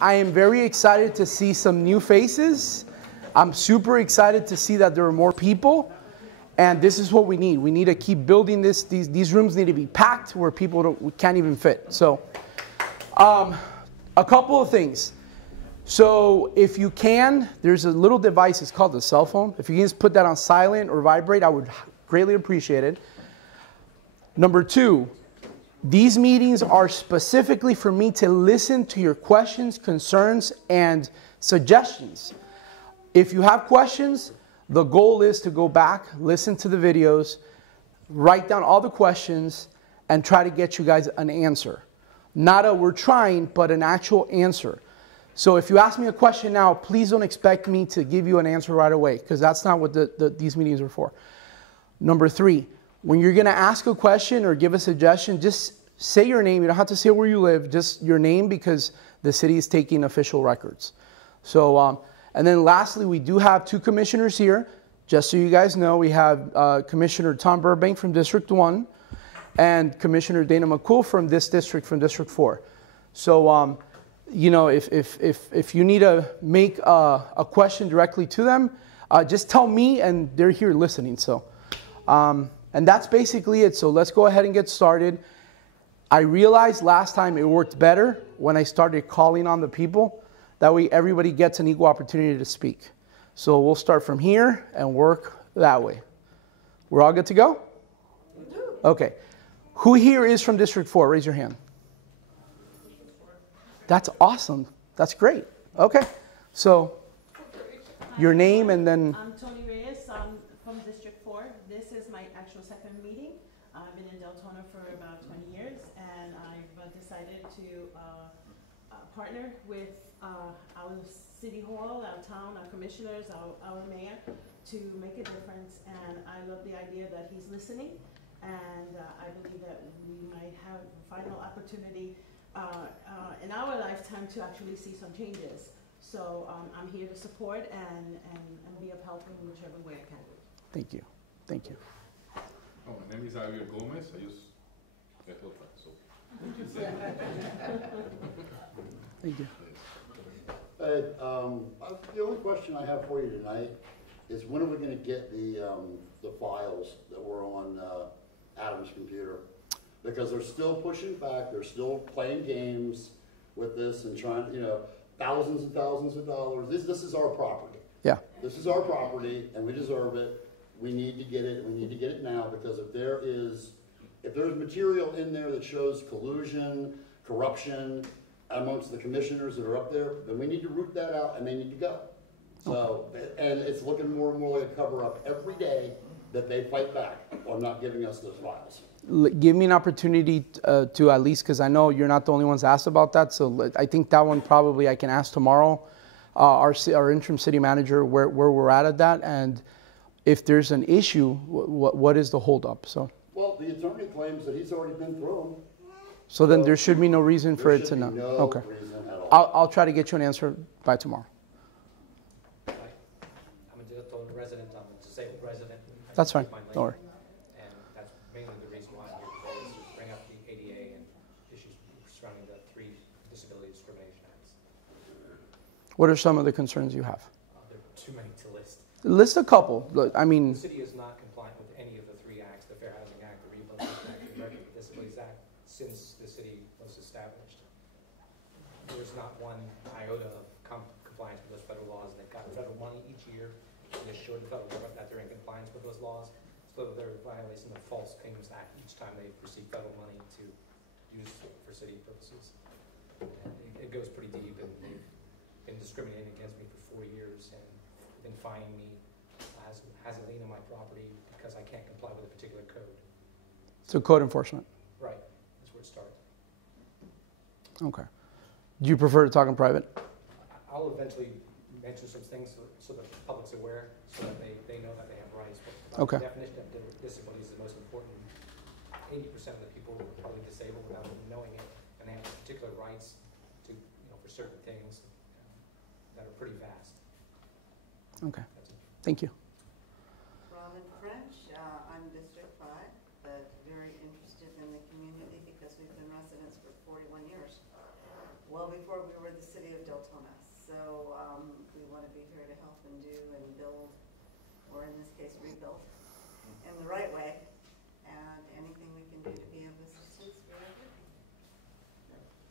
I am very excited to see some new faces. I'm super excited to see that there are more people. And this is what we need. We need to keep building this. These rooms need to be packed where people can't even fit. So a couple of things. So if you can, there's a little device. It's called the cell phone. If you can just put that on silent or vibrate, I would greatly appreciate it. Number two, these meetings are specifically for me to listen to your questions, concerns, and suggestions. If you have questions, the goal is to go back, listen to the videos, write down all the questions, and try to get you guys an answer. Not a we're trying, but an actual answer. So if you ask me a question now, please don't expect me to give you an answer right away, because that's not what these meetings are for. Number three, when you're going to ask a question or give a suggestion, just say your name. You don't have to say where you live, just your name, because the city is taking official records. So, and then lastly, we do have two commissioners here. Just so you guys know, we have Commissioner Tom Burbank from District 1 and Commissioner Dana McCool from this district, from District 4. So, you know, if you need to make a question directly to them, just tell me, and they're here listening. So, and that's basically it. So let's go ahead and get started. I realized last time it worked better when I started calling on the people. That way everybody gets an equal opportunity to speak. So we'll start from here and work that way. We're all good to go? Okay. Who here is from District 4? Raise your hand. That's awesome. That's great. Okay. So your name and then... I'm Tony Reyes. I'm from District 4. This is my actual second meeting. I've been in Deltona for about 20 years, and I've decided to partner with our city hall, our town, our commissioners, our mayor, to make a difference. And I love the idea that he's listening, and I believe that we might have a final opportunity in our lifetime to actually see some changes. So I'm here to support and be of help in whichever way I can. Thank you. Thank you. Oh, my name is Javier Gomez. I use Deltona, so. Thank you. The only question I have for you tonight is when are we going to get the files that were on Adam's computer? Because they're still pushing back, they're still playing games with this and trying, you know, thousands and thousands of dollars. This is our property. Yeah. This is our property, and we deserve it. We need to get it, and we need to get it now, because if there's material in there that shows collusion, corruption amongst the commissioners that are up there, then we need to root that out, and they need to go. So, and it's looking more and more like a cover-up every day that they fight back on not giving us those files. Give me an opportunity to at least, because I know you're not the only ones asked about that, so I think that one probably I can ask tomorrow, our interim city manager, where we're at that, and if there's an issue, what is the holdup? So. Well, the attorney claims that he's already been through them. So then there should be no reason for it to not. No okay. reason at all. I'll try to get you an answer by tomorrow. Hi. I'm a Deltona resident. I'm a disabled resident. That's fine. Don't worry. And that's mainly the reason why I'm here today, is to bring up the ADA and issues surrounding the 3 Disability Discrimination Acts. What are some of the concerns you have? There are too many to list. List a couple. Look, I mean. The city is not compliant with any of the 3 acts: the Fair Housing Act, the Rehabilitation Act, and the American Disabilities Act, since the city was established. There's not one iota of compliance with those federal laws. They've got federal money each year, and they assure the federal government that they're in compliance with those laws. So they're violating the False Claims Act each time they receive federal money to use for city purposes. And it goes pretty deep, and they've been discriminating against me for 4 years and been fining me, has a lien on my property because I can't comply with a particular code. So code enforcement. Right, that's where it starts. Okay. Do you prefer to talk in private? I'll eventually mention some things so that the public's aware, so that they know that they have rights. But okay. The definition of disability is the most important. 80% of the people are probably disabled without even knowing it, and they have particular rights to, for certain things that are pretty vast. Okay. Thank you. Robin French, I'm District 5, but very interested in the community because we've been residents for 41 years. Well before we were the city of Deltona. So we want to be here to help and do and build, or in this case, rebuild in the right way. And anything we can do to be of assistance, we are happy.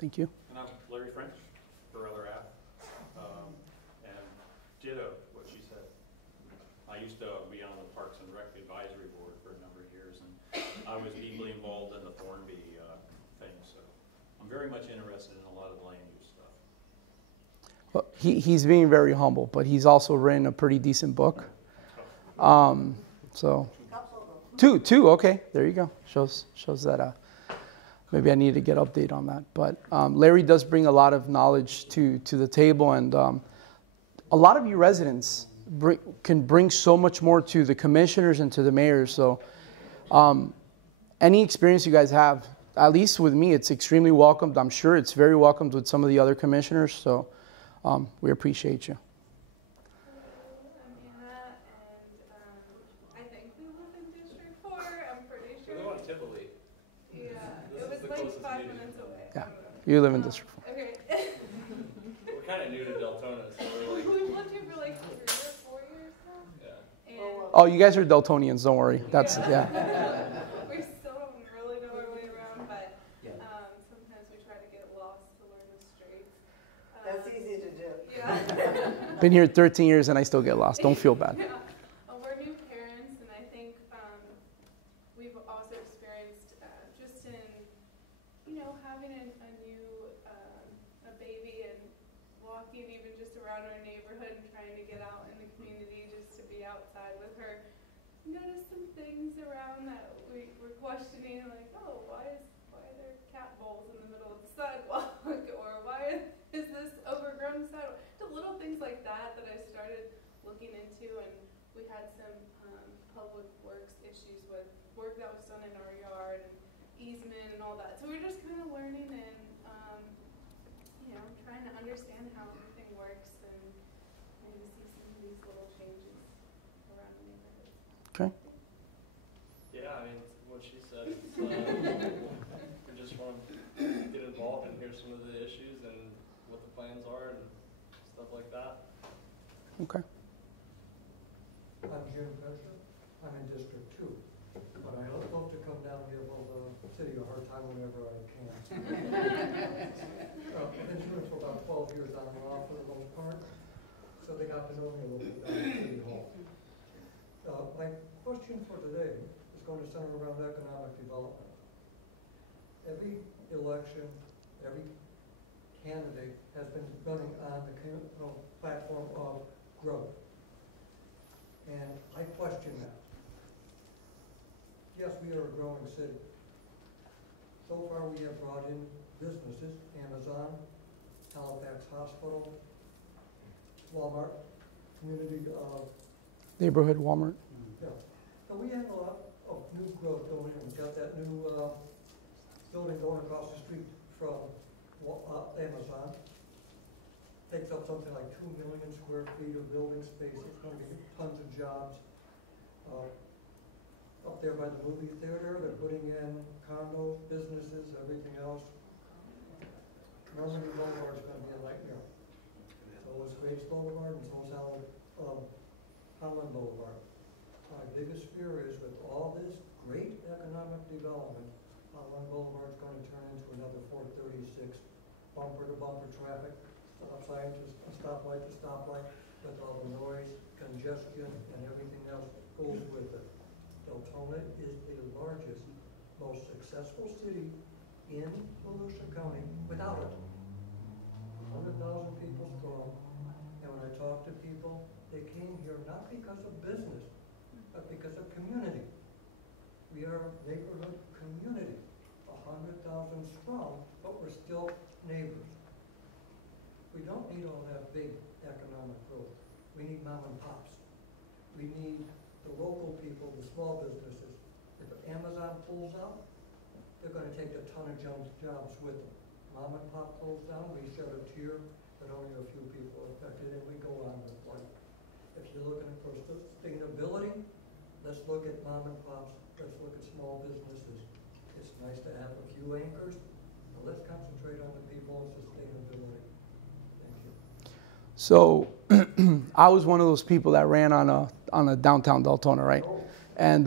Thank you. And I'm Larry French, her other half. And ditto what she said. I used to be on the Parks and Rec Advisory Board for a number of years, and I was deeply involved in the Thornby thing, so I'm very much interested in a lot of the land use stuff. Well, he's being very humble, but he's also written a pretty decent book. So two. Okay, there you go. Shows that maybe I need to get update on that. But Larry does bring a lot of knowledge to the table, and a lot of you residents can bring so much more to the commissioners and to the mayors. So any experience you guys have, at least with me, it's extremely welcomed. I'm sure it's very welcomed with some of the other commissioners. So we appreciate you. I'm Anna, and I think we live in District 4. I'm pretty sure. We live on Tivoli. Yeah, This it is the was like closest 5 meeting. minutes away. Yeah, you live in District 4. Okay. We're kind of new to Deltona, so we're like, We've lived here for like 3 or 4 years now. yeah. And Oh, you guys are Deltonians. Don't worry. That's yeah. we still don't really know our way around, but sometimes we try to get lost to learn the streets. That's easy to do. Yeah. Been here 13 years and I still get lost. Don't feel bad. Yeah. We're new parents, and I think we've also experienced just in, having a new a baby and walking even just around our neighborhood and trying to get out in the community just to be outside with her. Noticed some things around that we were questioning, like, oh, why are there cat bowls in the middle of the sidewalk, or why is this overgrown sidewalk? The little things like that I started looking into, and we had some public works issues with work that was done in our yard and easement and all that. So we're just kind of learning and trying to understand how everything works and maybe see some of these little changes around the neighborhood. Okay. Yeah, I mean, what she said, we just want to get involved and hear some of the issues and what the plans are and stuff like that. Okay. I'm Jim Bishop. I'm in District 2, but I hope to come down here for the city a hard time whenever I can. I've been doing it for about 12 years on and off for the most part, so they got to know me a little bit down at City Hall. My question for today is going to center around economic development. Every election, every candidate has been running on the platform of growth. And I question that. Yes, we are a growing city. So far we have brought in businesses, Amazon, Halifax Hospital, Walmart, community Neighborhood Walmart. yeah. So we have a lot of new growth going in. We've got that new building going across the street from Amazon. Takes up something like 2 million square feet of building space. It's going to be tons of jobs. Up there by the movie theater, they're putting in condos, businesses, everything else. Normandy Boulevard is going to be a nightmare. So is Grace Boulevard, and so is Holland Boulevard. My biggest fear is with all this great economic development, Holland Boulevard is going to turn into another 436 bumper-to-bumper traffic, stop sign to stoplight, with all the noise, congestion, and everything else that goes with it. Deltona is the largest, most successful city in Volusia County without it. 100,000 people strong, and when I talk to people, they came here not because of business, but because of community. We are a neighborhood community, 100,000 strong, but we're still neighbors. We don't need all that big economic growth. We need mom and pops. We need the local people, the small businesses. If Amazon pulls out, they're going to take a ton of jobs with them. Mom and pop close down, we shed a tear, but only a few people are affected, and we go on with life. If you're looking for sustainability, let's look at mom and pops, let's look at small businesses. It's nice to have a few anchors, but let's concentrate on the people and sustainability. Thank you. So I was one of those people that ran on a downtown Deltona, right? And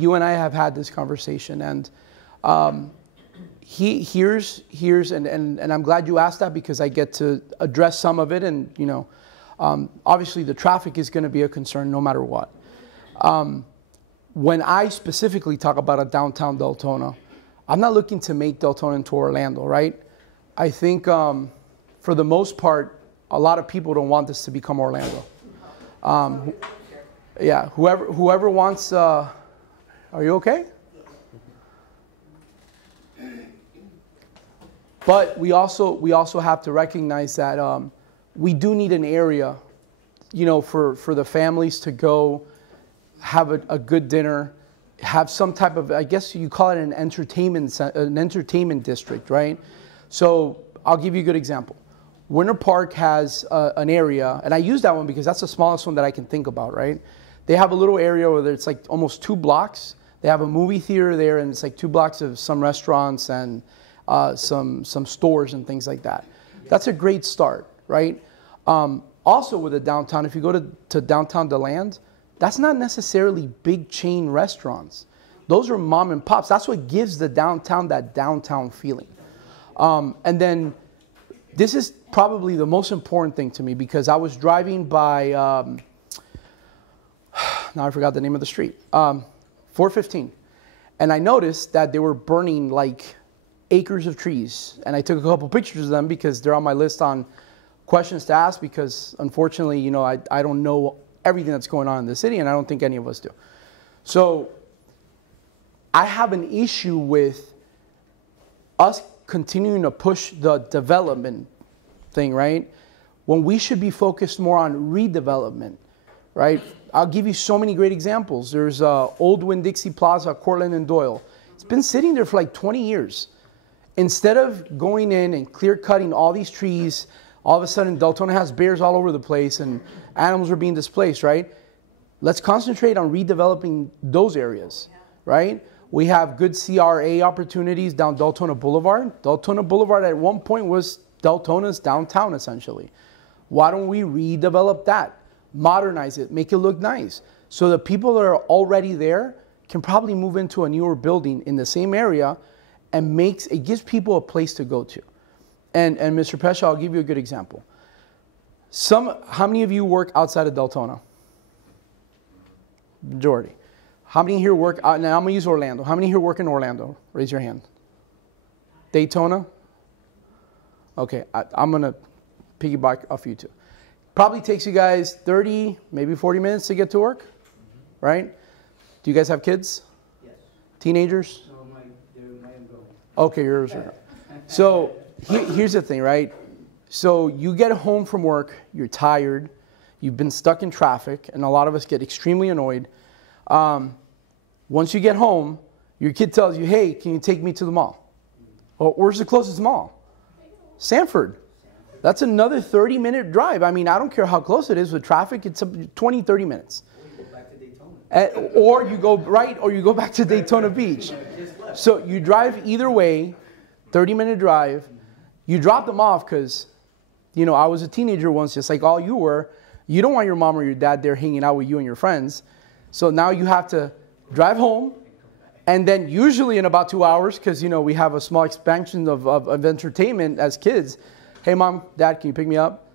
you and I have had this conversation, and here's and I'm glad you asked that, because I get to address some of it, and you know, obviously the traffic is going to be a concern no matter what. When I specifically talk about a downtown Deltona, I'm not looking to make Deltona into Orlando, right? I think for the most part, a lot of people don't want this to become Orlando. Yeah, whoever wants, are you okay? But we also have to recognize that we do need an area, you know, for the families to go have a good dinner, have some type of, I guess you call it an entertainment district, right? So I'll give you a good example. Winter Park has an area, and I use that one because that's the smallest one that I can think about, right? They have a little area where it's like almost 2 blocks. They have a movie theater there, and it's like 2 blocks of some restaurants and some stores and things like that. That's a great start, right? Also with the downtown, if you go to downtown DeLand, that's not necessarily big chain restaurants. Those are mom and pops. That's what gives the downtown that downtown feeling. And then this is probably the most important thing to me, because I was driving by, now I forgot the name of the street, 415. And I noticed that they were burning like acres of trees. And I took a couple pictures of them because they're on my list on questions to ask, because unfortunately, you know, I don't know everything that's going on in the city, and I don't think any of us do. So I have an issue with us continuing to push the development thing, right? When we should be focused more on redevelopment, right? I'll give you so many great examples. There's Old Winn-Dixie Plaza, Cortland and Doyle. It's been sitting there for like 20 years. Instead of going in and clear cutting all these trees, all of a sudden Deltona has bears all over the place and animals are being displaced, right? Let's concentrate on redeveloping those areas, right? We have good CRA opportunities down Deltona Boulevard. Deltona Boulevard at one point was Deltona's downtown, essentially. Why don't we redevelop that? Modernize it, make it look nice. So the people that are already there can probably move into a newer building in the same area, and it gives people a place to go to. And Mr. Pesha, I'll give you a good example. How many of you work outside of Deltona? Majority. How many here work, now I'm going to use Orlando. How many here work in Orlando? Raise your hand. Daytona? Okay, I'm going to piggyback off you two. Probably takes you guys 30, maybe 40 minutes to get to work, right? Do you guys have kids? Yes. Teenagers? No, they're grown. Okay, yours are. So here's the thing, right? So you get home from work, you're tired, you've been stuck in traffic, and a lot of us get extremely annoyed. Once you get home, your kid tells you, hey, can you take me to the mall? Well, where's the closest mall? Sanford. That's another 30-minute drive. I mean, I don't care how close it is with traffic. It's 20, 30 minutes. Or you go back to Daytona. Or you go right, or you go back to Daytona Beach. So you drive either way, 30-minute drive. You drop them off because, you know, I was a teenager once, just like all you were. You don't want your mom or your dad there hanging out with you and your friends. So now you have to drive home, and then usually in about 2 hours, because, you know, we have a small expansion of entertainment as kids. Hey, Mom, Dad, can you pick me up?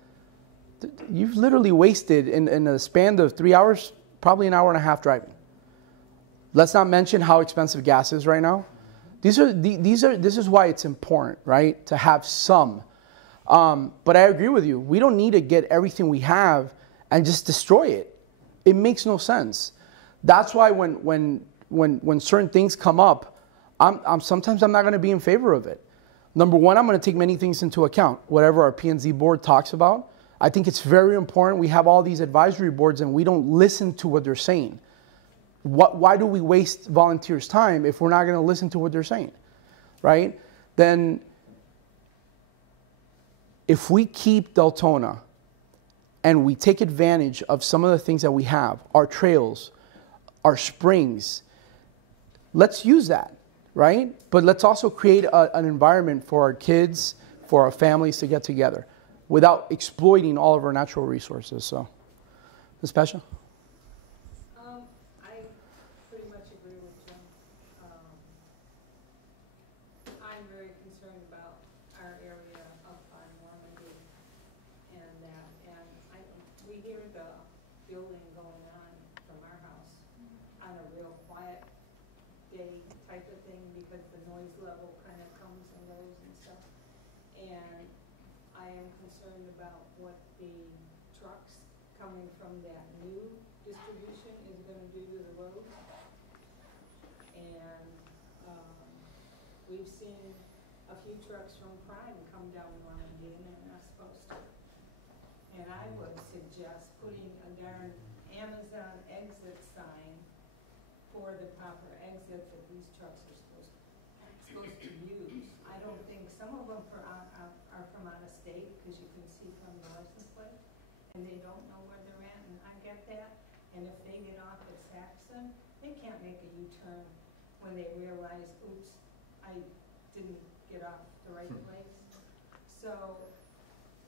You've literally wasted, in a span of 3 hours, probably an hour and a half driving. Let's not mention how expensive gas is right now. This is why it's important, right, to have some. But I agree with you. We don't need to get everything we have and just destroy it. It makes no sense. That's why when certain things come up, sometimes I'm not going to be in favor of it. Number one, I'm going to take many things into account. Whatever our P&Z board talks about, I think it's very important. We have all these advisory boards and we don't listen to what they're saying. Why do we waste volunteers' time if we're not going to listen to what they're saying, right? Then if we keep Deltona and we take advantage of some of the things that we have, our trails, our springs, let's use that, right? But let's also create an environment for our kids, for our families to get together. without exploiting all of our natural resources. So, Ms. Pasha? I pretty much agree with Jim. I'm very concerned about our area up on Normandy and that, and we hear the building going on from our house on a real quiet day type of thing because the noise level kind of comes and goes and stuff. And I am concerned about what the trucks coming from that new distribution is going to do to the roads. And we've seen a few trucks from Prime come down Normandy and they're not supposed to. And I would suggest putting a darn Amazon exit sign for the proper exit that these trucks are supposed to use. I don't think some of them are from out of state because you can see from the license plate and they don't know where they're at, and I get that. And if they get off at Saxon, they can't make a U-turn when they realize, oops, I didn't get off the right place. So,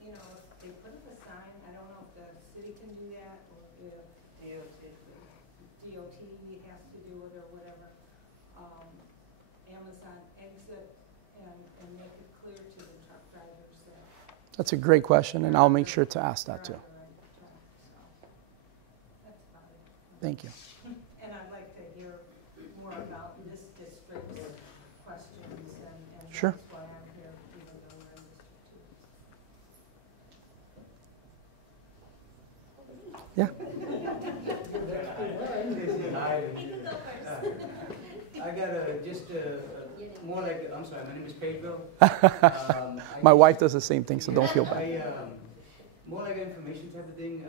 you know, if they put up a sign, I don't know if the city can do that or if DOT has to do it or whatever. Amazon exit and make it clear to the truck drivers that. That's a great question, and I'll make sure to ask that too. That's about it. Thank you. And I'd like to hear more about this district's questions and Sure. that's why I'm here, even though we're in District 2. Yeah. I got just more like, I'm sorry, my name is Pedro. My wife does the same thing, so don't feel bad. More like an information type of thing.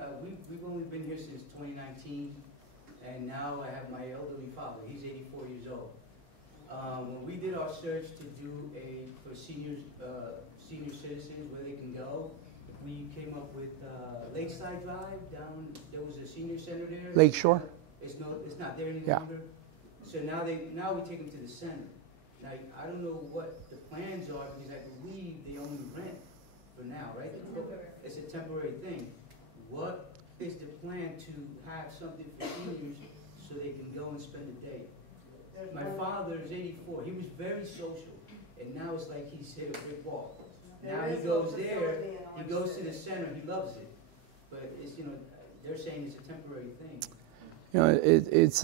We've only been here since 2019, and now I have my elderly father. He's 84 years old. When we did our search to do for seniors, senior citizens where they can go, we came up with Lakeside Drive down. There was a senior center there. Lakeshore? It's not there any Yeah. longer. So now we take them to the center. Now I don't know what the plans are because I believe they only rent for now, right? It's a temporary thing. What is the plan to have something for seniors so they can go and spend a day? My father is 84. He was very social, and now it's like he's hit a brick wall. Now he goes there, he goes to the center, he loves it. But it's, you know, they're saying it's a temporary thing. You know, it's.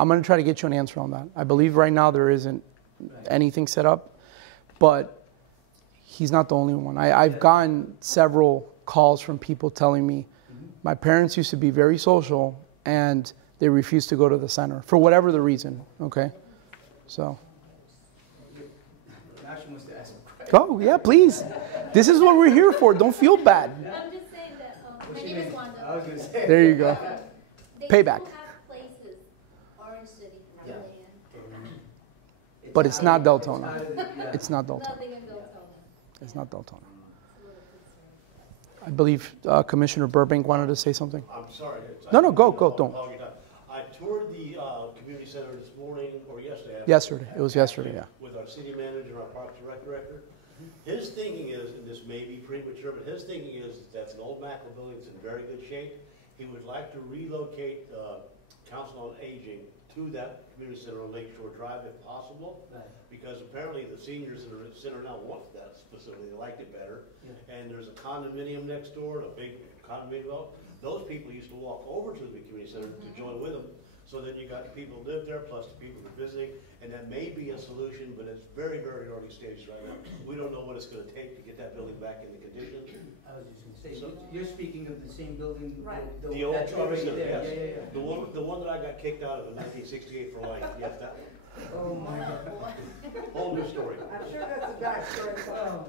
I'm going to try to get you an answer on that. I believe right now there isn't anything set up, but he's not the only one. I've gotten several calls from people telling me my parents used to be very social and they refuse to go to the center for whatever the reason. Okay, so. Oh yeah, please. This is what we're here for. Don't feel bad. I'm just saying that my name is Wanda. I was going to say. There you go. Payback. But it's not Deltona. It's not Deltona. It's not Deltona. I believe Commissioner Burbank wanted to say something. I'm sorry. No, go, don't. I toured the community center this morning or yesterday. Yesterday. It was yesterday, yeah. With our city manager and our parks and rec director. His thinking is, and this may be premature, but his thinking is that's an old Mackel building. It's in very good shape. He would like to relocate Council on Aging to that community center on Lakeshore Drive if possible, because apparently the seniors that are at the center now want that specifically. They liked it better. And there's a condominium next door, a big condominium. Those people used to walk over to the community center to join with them. So then you got the people who live there plus the people who are visiting, and that may be a solution, but it's very, very early stages right now. We don't know what it's going to take to get that building back into condition. I was just going to say, so, you're speaking of the same building, right? The old community center, there. Yes. Yeah. The one that I got kicked out of in 1968 for life. Yes, that one. Oh my God. Whole new story. I'm sure that's a backstory.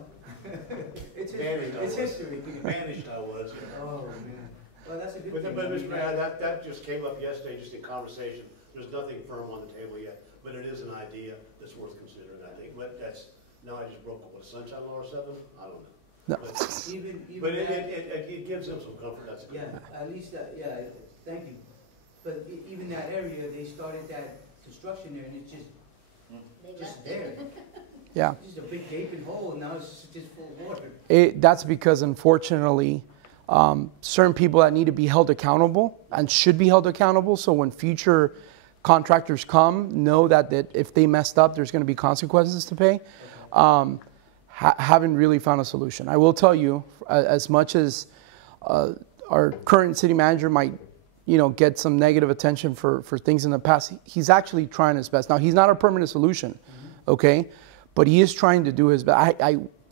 It's history. Vanished I was. Oh man. Well, that's a good thing. But Mr. Mayor, that just came up yesterday, just in conversation. There's nothing firm on the table yet, but it is an idea that's worth considering, I think. But that's, now I just broke up with Sunshine Law 7? I don't know. No. But it gives them some comfort. That's yeah, at least that, yeah, thank you. But even that area, they started that construction there and it's just there. Yeah. It's just a big gaping hole, and now it's just full of water. That's because, unfortunately, certain people that need to be held accountable and should be held accountable, so when future contractors come, know that if they messed up, there's going to be consequences to pay. Haven't really found a solution. I will tell you, as much as our current city manager might, get some negative attention for things in the past, he's actually trying his best. Now, he's not a permanent solution, okay? But he is trying to do his best.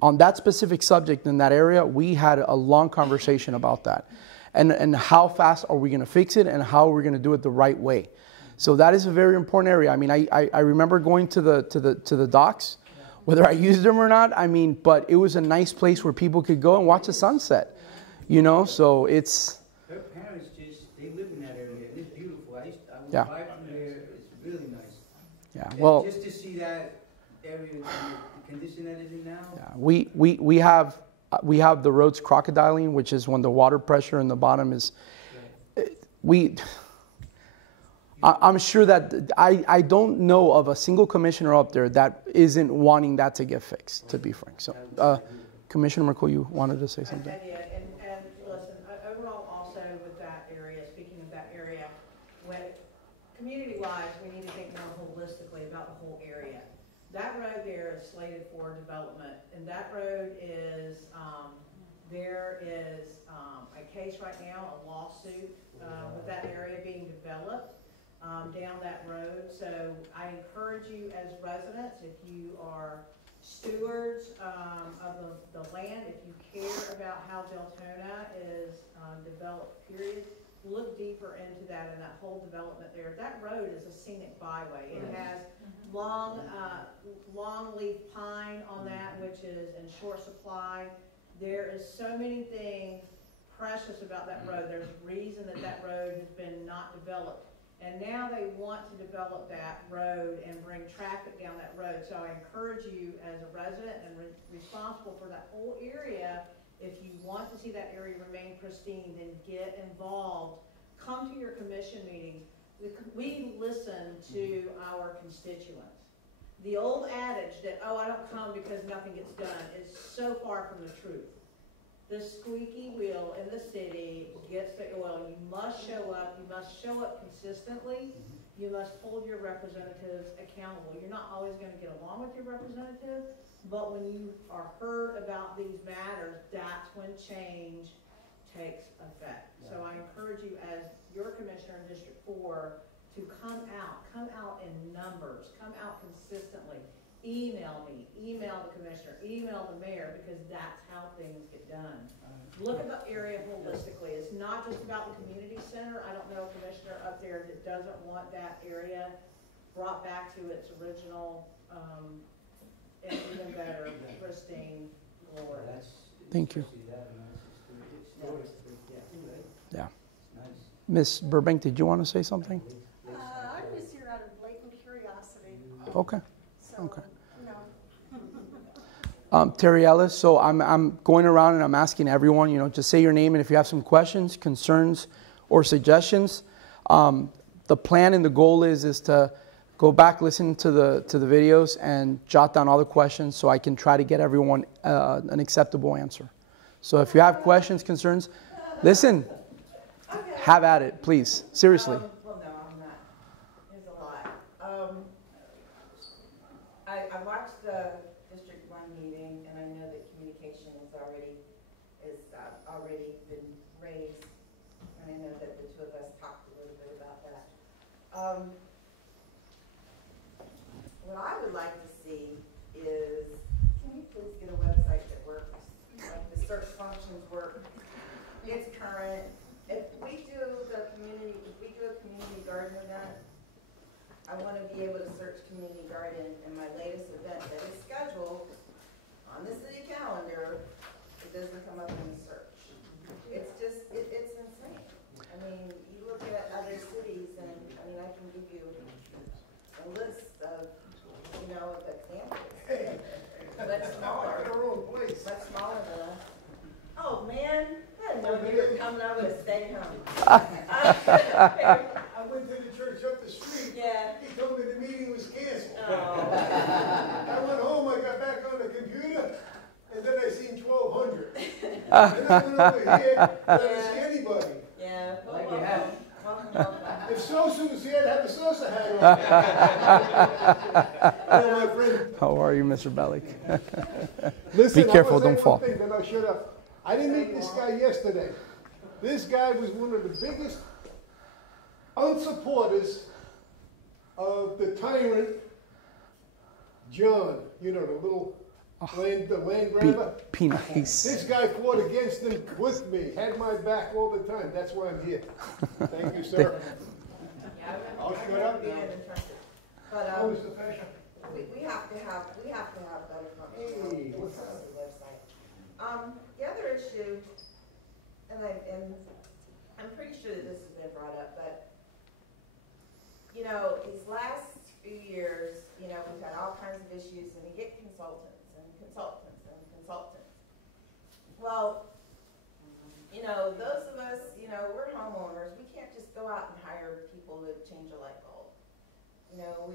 On that specific subject in that area, we had a long conversation about that. And how fast are we going to fix it, and how are we going to do it the right way? So that is a very important area. I mean, I remember going to the docks, whether I used them or not. I mean, but it was a nice place where people could go and watch the sunset. So it's. Her parents they live in that area, and it's beautiful. I would Yeah. drive from there. It's really nice. Yeah. And Well. just to see that area, the condition that it's in now. Yeah. We have the roads crocodiling, which is when the water pressure in the bottom is. I'm sure that I don't know of a single commissioner up there that isn't wanting that to get fixed, to be frank. So, Commissioner McCool, you wanted to say something? I did, and listen, overall also with that area, speaking of that area, community-wise, we need to think more holistically about the whole area. That road there is slated for development, and that road is, there is a case right now, a lawsuit with that area being developed. Down that road. So I encourage you as residents, if you are stewards of the land, if you care about how Deltona is developed, period, look deeper into that and that whole development there. That road is a scenic byway. It has long leaf pine on that, which is in short supply. There is so many things precious about that road. There's a reason that road has been not developed. And now they want to develop that road and bring traffic down that road. So I encourage you as a resident and responsible for that whole area, if you want to see that area remain pristine, then get involved. Come to your commission meetings. We listen to our constituents. The old adage that, oh, I don't come because nothing gets done is so far from the truth. The squeaky wheel in the city gets the oil. You must show up. You must show up consistently. You must hold your representatives accountable. You're not always going to get along with your representative, but when you are heard about these matters, that's when change takes effect. So I encourage you as your commissioner in District 4 to come out in numbers, come out consistently. Email me, email the commissioner, email the mayor, because that's how things get done. Look at the area holistically. It's not just about the community center. I don't know a commissioner up there that doesn't want that area brought back to its original and even better, pristine glory. Thank you. Yeah. Ms. Burbank, did you want to say something? I'm just here out of blatant curiosity. Okay. So, Okay. no. Terry Ellis, so I'm going around and I'm asking everyone, just say your name, and if you have some questions, concerns, or suggestions. The plan and the goal is to go back, listen to the videos, and jot down all the questions so I can try to get everyone an acceptable answer. So if you have questions, concerns, listen, have at it, please. Seriously. Well, no, I'm not. There's a lot. I watched the District 1 meeting, and I know that communication is already been raised, and I know that the two of us talked a little bit about that. What I would like to see is, can you please get a website that works, like the search functions work? It's current. If we do a community garden event, I want to be able to search community garden, and my latest event that is scheduled on the city calendar, it doesn't come up in the search. It's just, it's insane. I mean, you look at other cities, and I can give you a list of, the examples. But smaller. But smaller than us. Oh, man. I didn't know you were coming over to stay home. I went to the church up the street. Yeah. He told me the meeting was canceled. Oh. I went home, I got They're not over here, I don't see anybody. Yeah. Like you have. Welcome. If Sosa was here, I'd have the Sosa hat on. Hello, my friend. How are you, Mr. Bellick? Listen, Be careful, I don't want to say fall. one thing, then I'll shut up. I didn't meet this guy yesterday. This guy was one of the biggest unsupporters of the tyrant John. You know, the little the land grabber. Be nice. This guy fought against him with me, had my back all the time. That's why I'm here. Thank you, sir. Yeah, I'll I shut up being now. interested. But, Always the passion. we have to have better functionality Hey, on what's the website. The other issue, and I'm pretty sure that this has been brought up, but, you know, these last few years, you know, we've had all kinds of issues, and we get consultants. Well, you know, those of us, you know, we're homeowners. We can't just go out and hire people to change a light bulb. You know,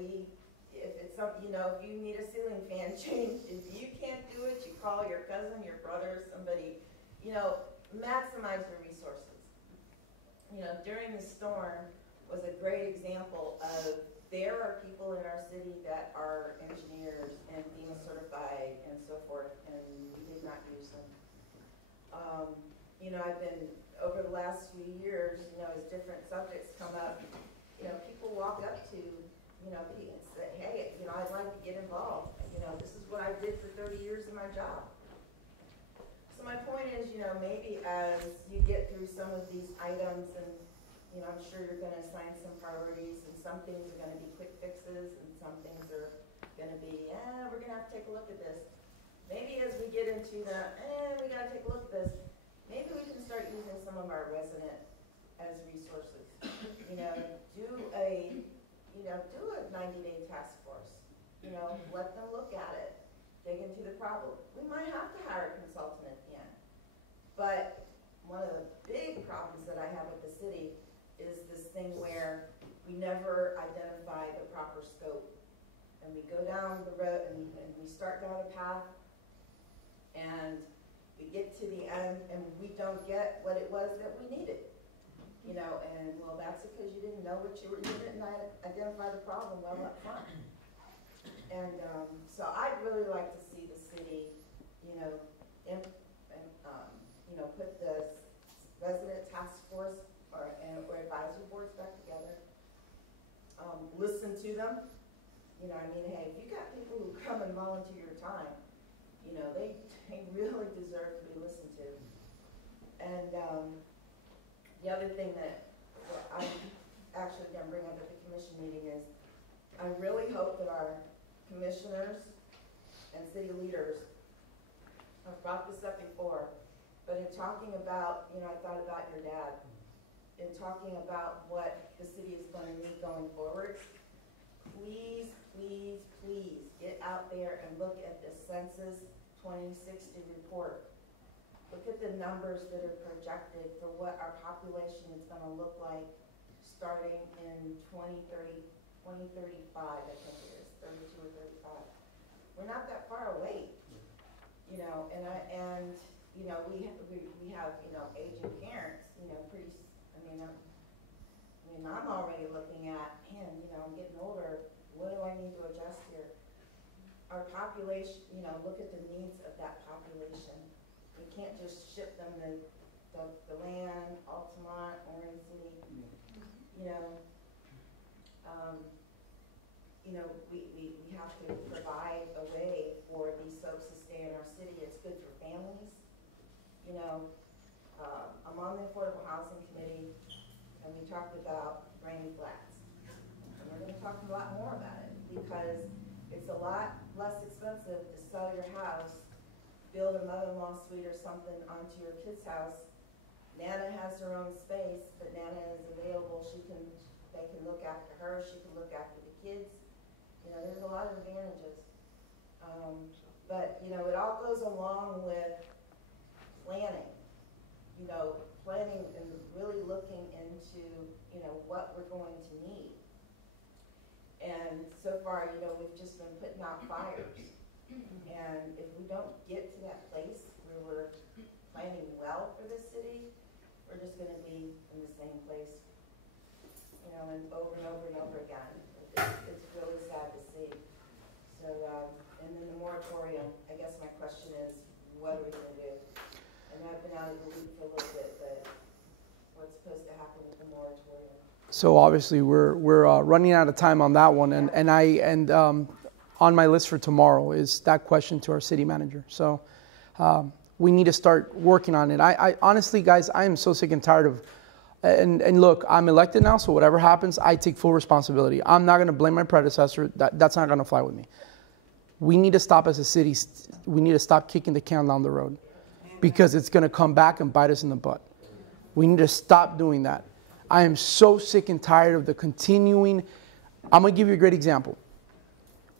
if it's something, you know, if you need a ceiling fan changed, if you can't do it, you call your cousin, your brother, somebody. You know, maximize your resources. You know, during the storm was a great example of there are people in our city that are engineers and FEMA certified and so forth, and we did not use them. You know, I've been, over the last few years, you know, as different subjects come up, you know, people walk up to, you know, and say, hey, you know, I'd like to get involved. You know, this is what I did for 30 years in my job. So my point is, you know, maybe as you get through some of these items, and, you know, I'm sure you're going to assign some priorities, and some things are going to be quick fixes, and some things are going to be, we're going to have to take a look at this. Maybe as we get into the, we got to take a look at this, maybe we can start using some of our resident as resources. You know, do a 90-day task force. You know, let them look at it, dig into the problem. We might have to hire a consultant at the end. But one of the big problems that I have with the city is this thing where we never identify the proper scope. And we go down the road and we start down a path, and we get to the end and we don't get what it was that we needed. You know, and well, that's because you didn't know what you didn't identify the problem well up front. And so I'd really like to see the city, you know, put the resident task force or advisory boards back together. Listen to them. You know, I mean, hey, if you got people who come and volunteer your time, you know, they really deserve to be listened to. And the other thing that I'm actually going to bring up at the commission meeting is I really hope that our commissioners and city leaders, I've brought this up before, but in talking about, you know, I thought about your dad, in talking about what the city is going to need going forward, please, please, please get out there and look at the Census 2060 report. Look at the numbers that are projected for what our population is going to look like starting in 2035, I think it is, 32 or 35. We're not that far away, you know, and you know, we have, you know, aging parents, you know, I'm already looking at, man, you know, I'm getting older, what do I need to adjust here? Our population, you know, look at the needs of that population. We can't just ship them the land, Altamont, Orange City, you know. We have to provide a way for these folks to stay in our city. It's good for families. You know, I'm on the Affordable Housing Committee, and we talked about Granny Flats. And we're going to talk a lot more about it, because it's a lot less expensive to sell your house, build a mother-in-law suite or something onto your kid's house. Nana has her own space, but Nana is available. They can look after her. She can look after the kids. You know, there's a lot of advantages. But, you know, it all goes along with planning. You know, planning and really looking into, you know, what we're going to need. And so far, you know, we've just been putting out fires. And if we don't get to that place where we're planning well for this city, we're just gonna be in the same place, you know, and over and over again. It's really sad to see. So, and then the moratorium, I guess my question is, what are we gonna do? And I've been out of the loop for a little bit, but what's supposed to happen with the moratorium? So obviously we're running out of time on that one, and on my list for tomorrow is that question to our city manager. So we need to start working on it. I honestly, guys, I am so sick and tired of, and look, I'm elected now, so whatever happens, I take full responsibility. I'm not going to blame my predecessor. That's not going to fly with me. We need to stop as a city. We need to stop kicking the can down the road, because it's going to come back and bite us in the butt. We need to stop doing that. I am so sick and tired of the continuing. I'm going to give you a great example.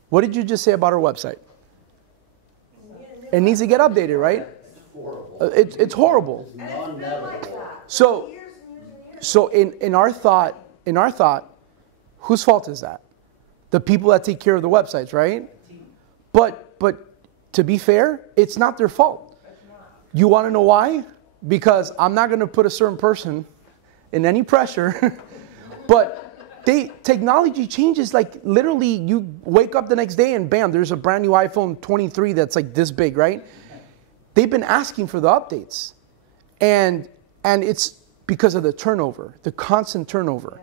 What did you just say about our website? It needs to get updated, right? It's horrible. So in our thought, whose fault is that? The people that take care of the websites, right? But to be fair, it's not their fault. You want to know why? Because I'm not going to put a certain person in any pressure, but technology changes. Like literally, you wake up the next day and bam, there's a brand new iPhone 23 that's like this big, right? They've been asking for the updates, and it's because of the turnover, the constant turnover.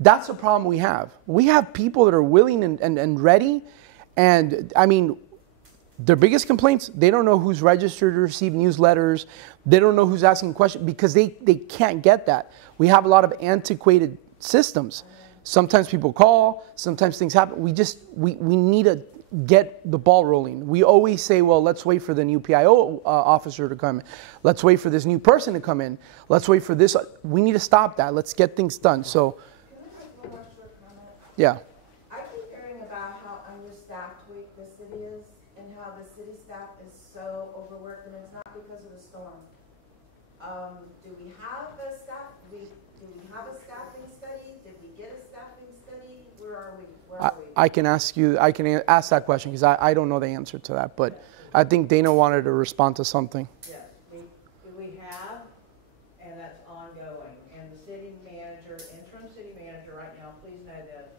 That's a problem we have. We have people that are willing and ready, and I mean, their biggest complaints, they don't know who's registered to receive newsletters. They don't know who's asking questions because they can't get that. We have a lot of antiquated systems. Sometimes people call, sometimes things happen. We need to get the ball rolling. We always say, well, let's wait for the new PIO officer to come in. Let's wait for this new person to come in. Let's wait for this. We need to stop that. Let's get things done. So, yeah. I keep hearing about how understaffed the city is and how the city staff is so overworked, and it's not because of the storm. Do we have a staff? Do we have a staffing study? Did we get a staffing study? Where are we? I can ask that question because I don't know the answer to that, but I think Dana wanted to respond to something. Yes, we have, and that's ongoing. And the city manager, interim city manager right now, please know this,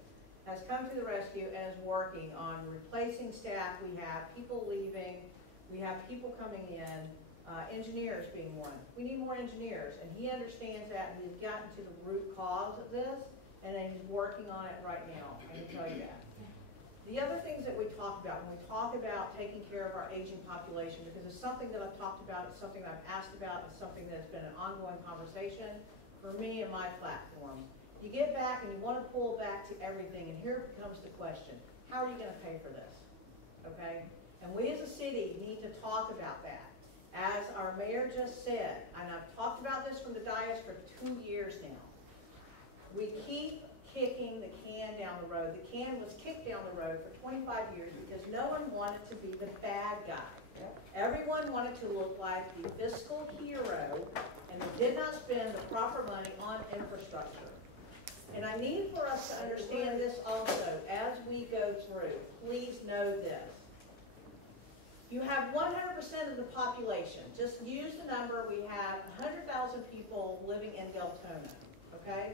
has come to the rescue and is working on replacing staff. We have people leaving, we have people coming in, engineers being one. We need more engineers, and he understands that, and he's gotten to the root cause of this, and then he's working on it right now. I can tell you that. The other things that we talk about, when we talk about taking care of our aging population, because it's something that I've talked about, it's something that I've asked about, it's something that's been an ongoing conversation for me and my platform. You get back and you want to pull back to everything, and here comes the question: how are you going to pay for this? Okay? And we as a city need to talk about that. As our mayor just said, and I've talked about this from the dais for 2 years now, we keep kicking the can down the road. The can was kicked down the road for 25 years because no one wanted to be the bad guy. Everyone wanted to look like the fiscal hero, and they did not spend the proper money on infrastructure. And I need for us to understand this also as we go through. Please know this. You have 100% of the population. Just use the number. We have 100,000 people living in Deltona, okay?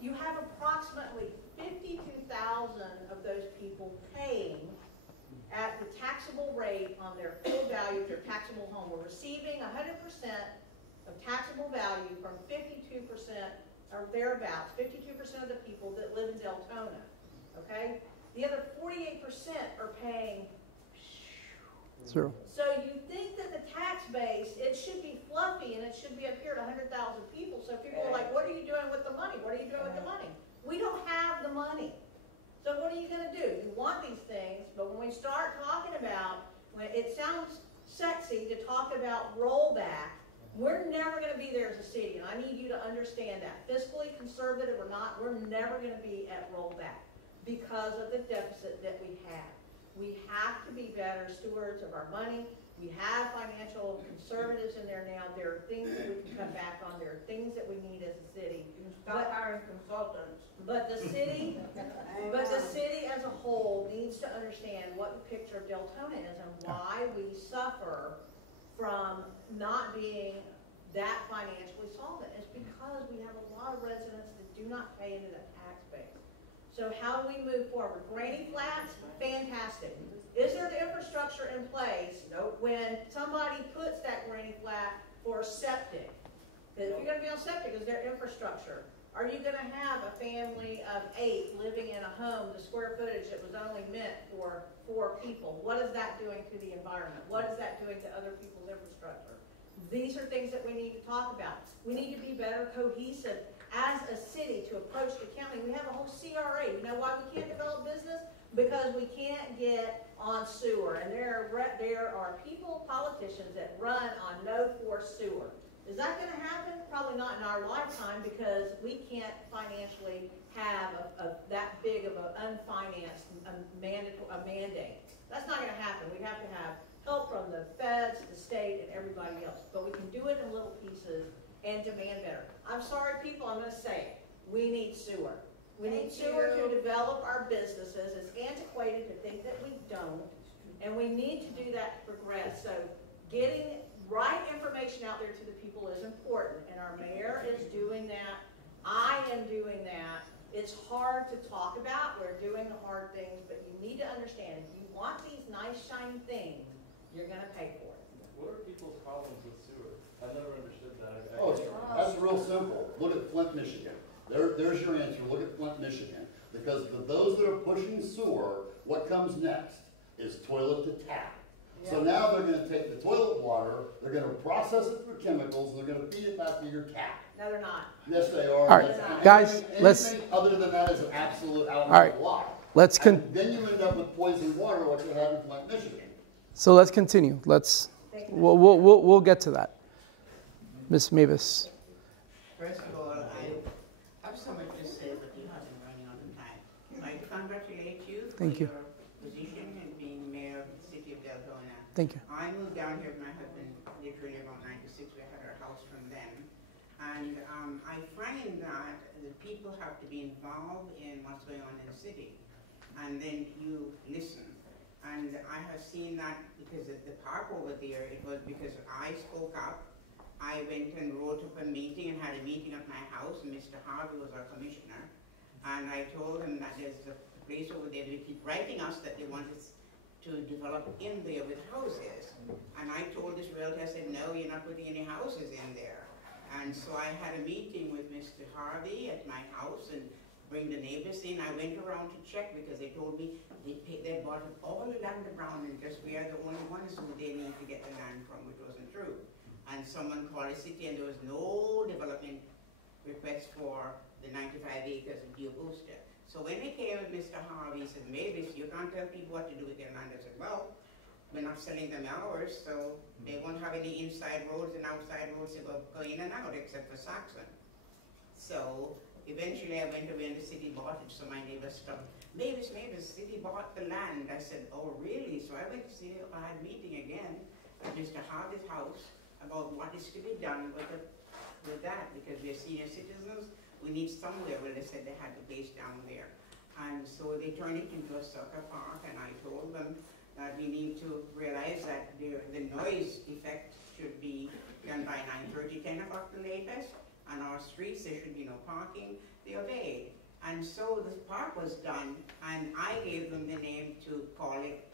You have approximately 52,000 of those people paying at the taxable rate on their full value of their taxable home. We're receiving 100% of taxable value from 52% or thereabouts, 52% of the people that live in Deltona, okay? The other 48% are paying. Zero. So you think that the tax base, it should be fluffy and it should be up here at 100,000 people. So people are like, what are you doing with the money? What are you doing with the money? We don't have the money. So what are you going to do? You want these things, but when we start talking about, when it sounds sexy to talk about rollback, we're never going to be there as a city. And I need you to understand that. Fiscally conservative or not, we're never going to be at rollback because of the deficit that we have. We have to be better stewards of our money. We have financial conservatives in there now. There are things that we can come back on. There are things that we need as a city. Stop hiring consultants. But the city as a whole needs to understand what the picture of Deltona is and why we suffer from not being that financially solvent. It's because we have a lot of residents that do not pay into that tax base. So how do we move forward? Granny flats, fantastic. Is there the infrastructure in place when somebody puts that granny flat for septic? Because if you're going to be on septic, is there infrastructure? Are you going to have a family of 8 living in a home, the square footage that was only meant for 4 people? What is that doing to the environment? What is that doing to other people's infrastructure? These are things that we need to talk about. We need to be better cohesive as a city to approach the county. We have a whole CRA. You know why we can't develop business? Because we can't get on sewer. And there are people, politicians, that run on no force sewer. Is that going to happen? Probably not in our lifetime, because we can't financially have that big of an unfinanced mandate. That's not going to happen. We have to have help from the feds, the state, and everybody else. But we can do it in little pieces and demand better. I'm sorry, people, I'm going to say it. We need sewer. We need sewer to develop our businesses. It's antiquated to think that we don't. And we need to do that to progress. So getting right information out there to the people is important. And our mayor is doing that. I am doing that. It's hard to talk about. We're doing the hard things. But you need to understand, if you want these nice, shiny things, you're going to pay for it. What are people's problems with sewer? I never understood that. That's real simple. Look at Flint, Michigan. There's your answer. Look at Flint, Michigan. Because for those that are pushing sewer, what comes next is toilet to tap. Yeah. So now they're going to take the toilet water, they're going to process it through chemicals, and they're going to feed it back to your tap. No, they're not. Yes, they are. All right, guys, let's. Other than that is an absolute outright lie. Let's then you end up with poisoned water, like you have in Flint, Michigan. So let's continue. We'll get to that. Ms. Mavis. First of all, I have so much to say, but you have been running out of time. I congratulate you for your position in being mayor of the city of Deltona. Thank you. I moved down here with my husband literally about 96. We had our house from then. And I find that the people have to be involved in what's going on in the city. And then you listen. And I have seen that because at the park over there, it was because I spoke up. I went and wrote up a meeting and had a meeting at my house, and Mr. Harvey was our commissioner. And I told him that there's a place over there, they keep writing us that they want us to develop in there with houses. And I told this realtor, I said, no, you're not putting any houses in there. And so I had a meeting with Mr. Harvey at my house and bring the neighbors in. I went around to check because they told me they bought all the land around and just we are the only ones who they need to get the land from, which wasn't true. And someone called the city and there was no development request for the 95 acres of Dio Booster. So when they came with Mr. Harvey, he said, Mavis, you can't tell people what to do with their land. I said, well, we're not selling them ours, so they won't have any inside roads and outside roads to go in and out except for Saxon. So eventually I went away and the city bought it, so my neighbor stopped. Mavis, the city bought the land. I said, oh really? So I went to see, I had a meeting again at Mr. Harvey's house about what is to be done with that, because we're senior citizens, we need somewhere. Well, they said they had the place down there. And so they turned it into a soccer park, and I told them that we need to realize that the noise effect should be done by 9:30, 10 o'clock the latest. On our streets, there should be no parking. They obeyed. And so the park was done, and I gave them the name to call it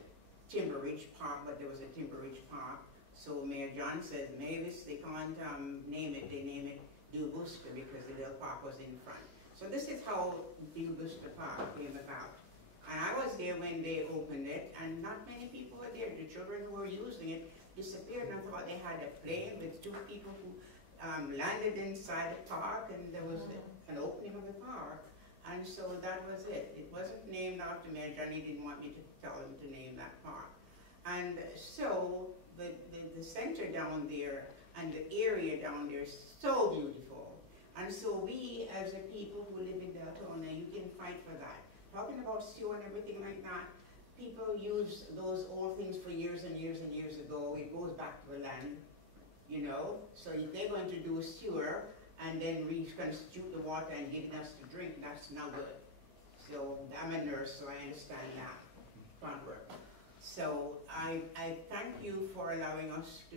Timber Ridge Park, but there was a Timber Ridge Park. So Mayor John says, Mavis, they can't name it, they name it Dew Booster because the little park was in front. So this is how Dew Booster Park came about. And I was there when they opened it, and not many people were there. The children who were using it disappeared, and I thought they had a plane with 2 people who landed inside the park, and there was an opening of the park. And so that was it. It wasn't named after Mayor John. He didn't want me to tell him to name that park. And so the center down there and the area down there is so beautiful. And so we, as a people who live in Deltona, you can fight for that. Talking about sewer and everything like that, people use those old things for years and years and years ago. It goes back to the land, you know. So if they're going to do a sewer and then reconstitute the water and give us to drink, that's no good. So I'm a nurse, so I understand that. Can't work. So I thank you for allowing us to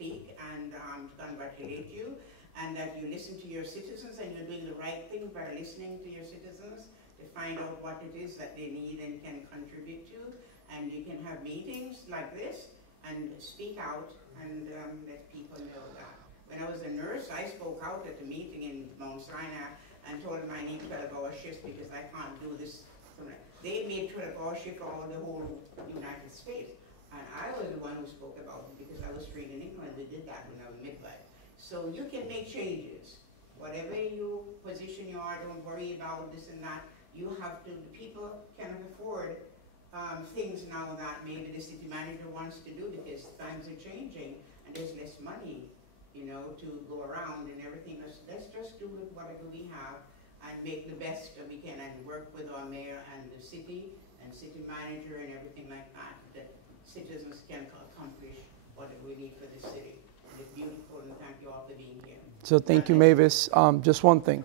speak and congratulate you, and that you listen to your citizens and you're doing the right thing by listening to your citizens to find out what it is that they need and can contribute to. And you can have meetings like this and speak out and let people know that. When I was a nurse, I spoke out at a meeting in Mount Sinai and told them I need 12-hour shifts because I can't do this. They made 12-hour shifts all the whole United States. And I was the one who spoke about it because I was trained in England. They did that when I was midwife. So you can make changes. Whatever you position you are, don't worry about this and that. You have to, the people cannot afford things now that maybe the city manager wants to do because times are changing and there's less money, you know, to go around and everything. Let's just do with whatever we have and make the best that we can and work with our mayor and the city and city manager and everything like that, that citizens can accomplish whatever we need for the city. And it's beautiful, and thank you all for being here. So thank you, Mavis. Just one thing.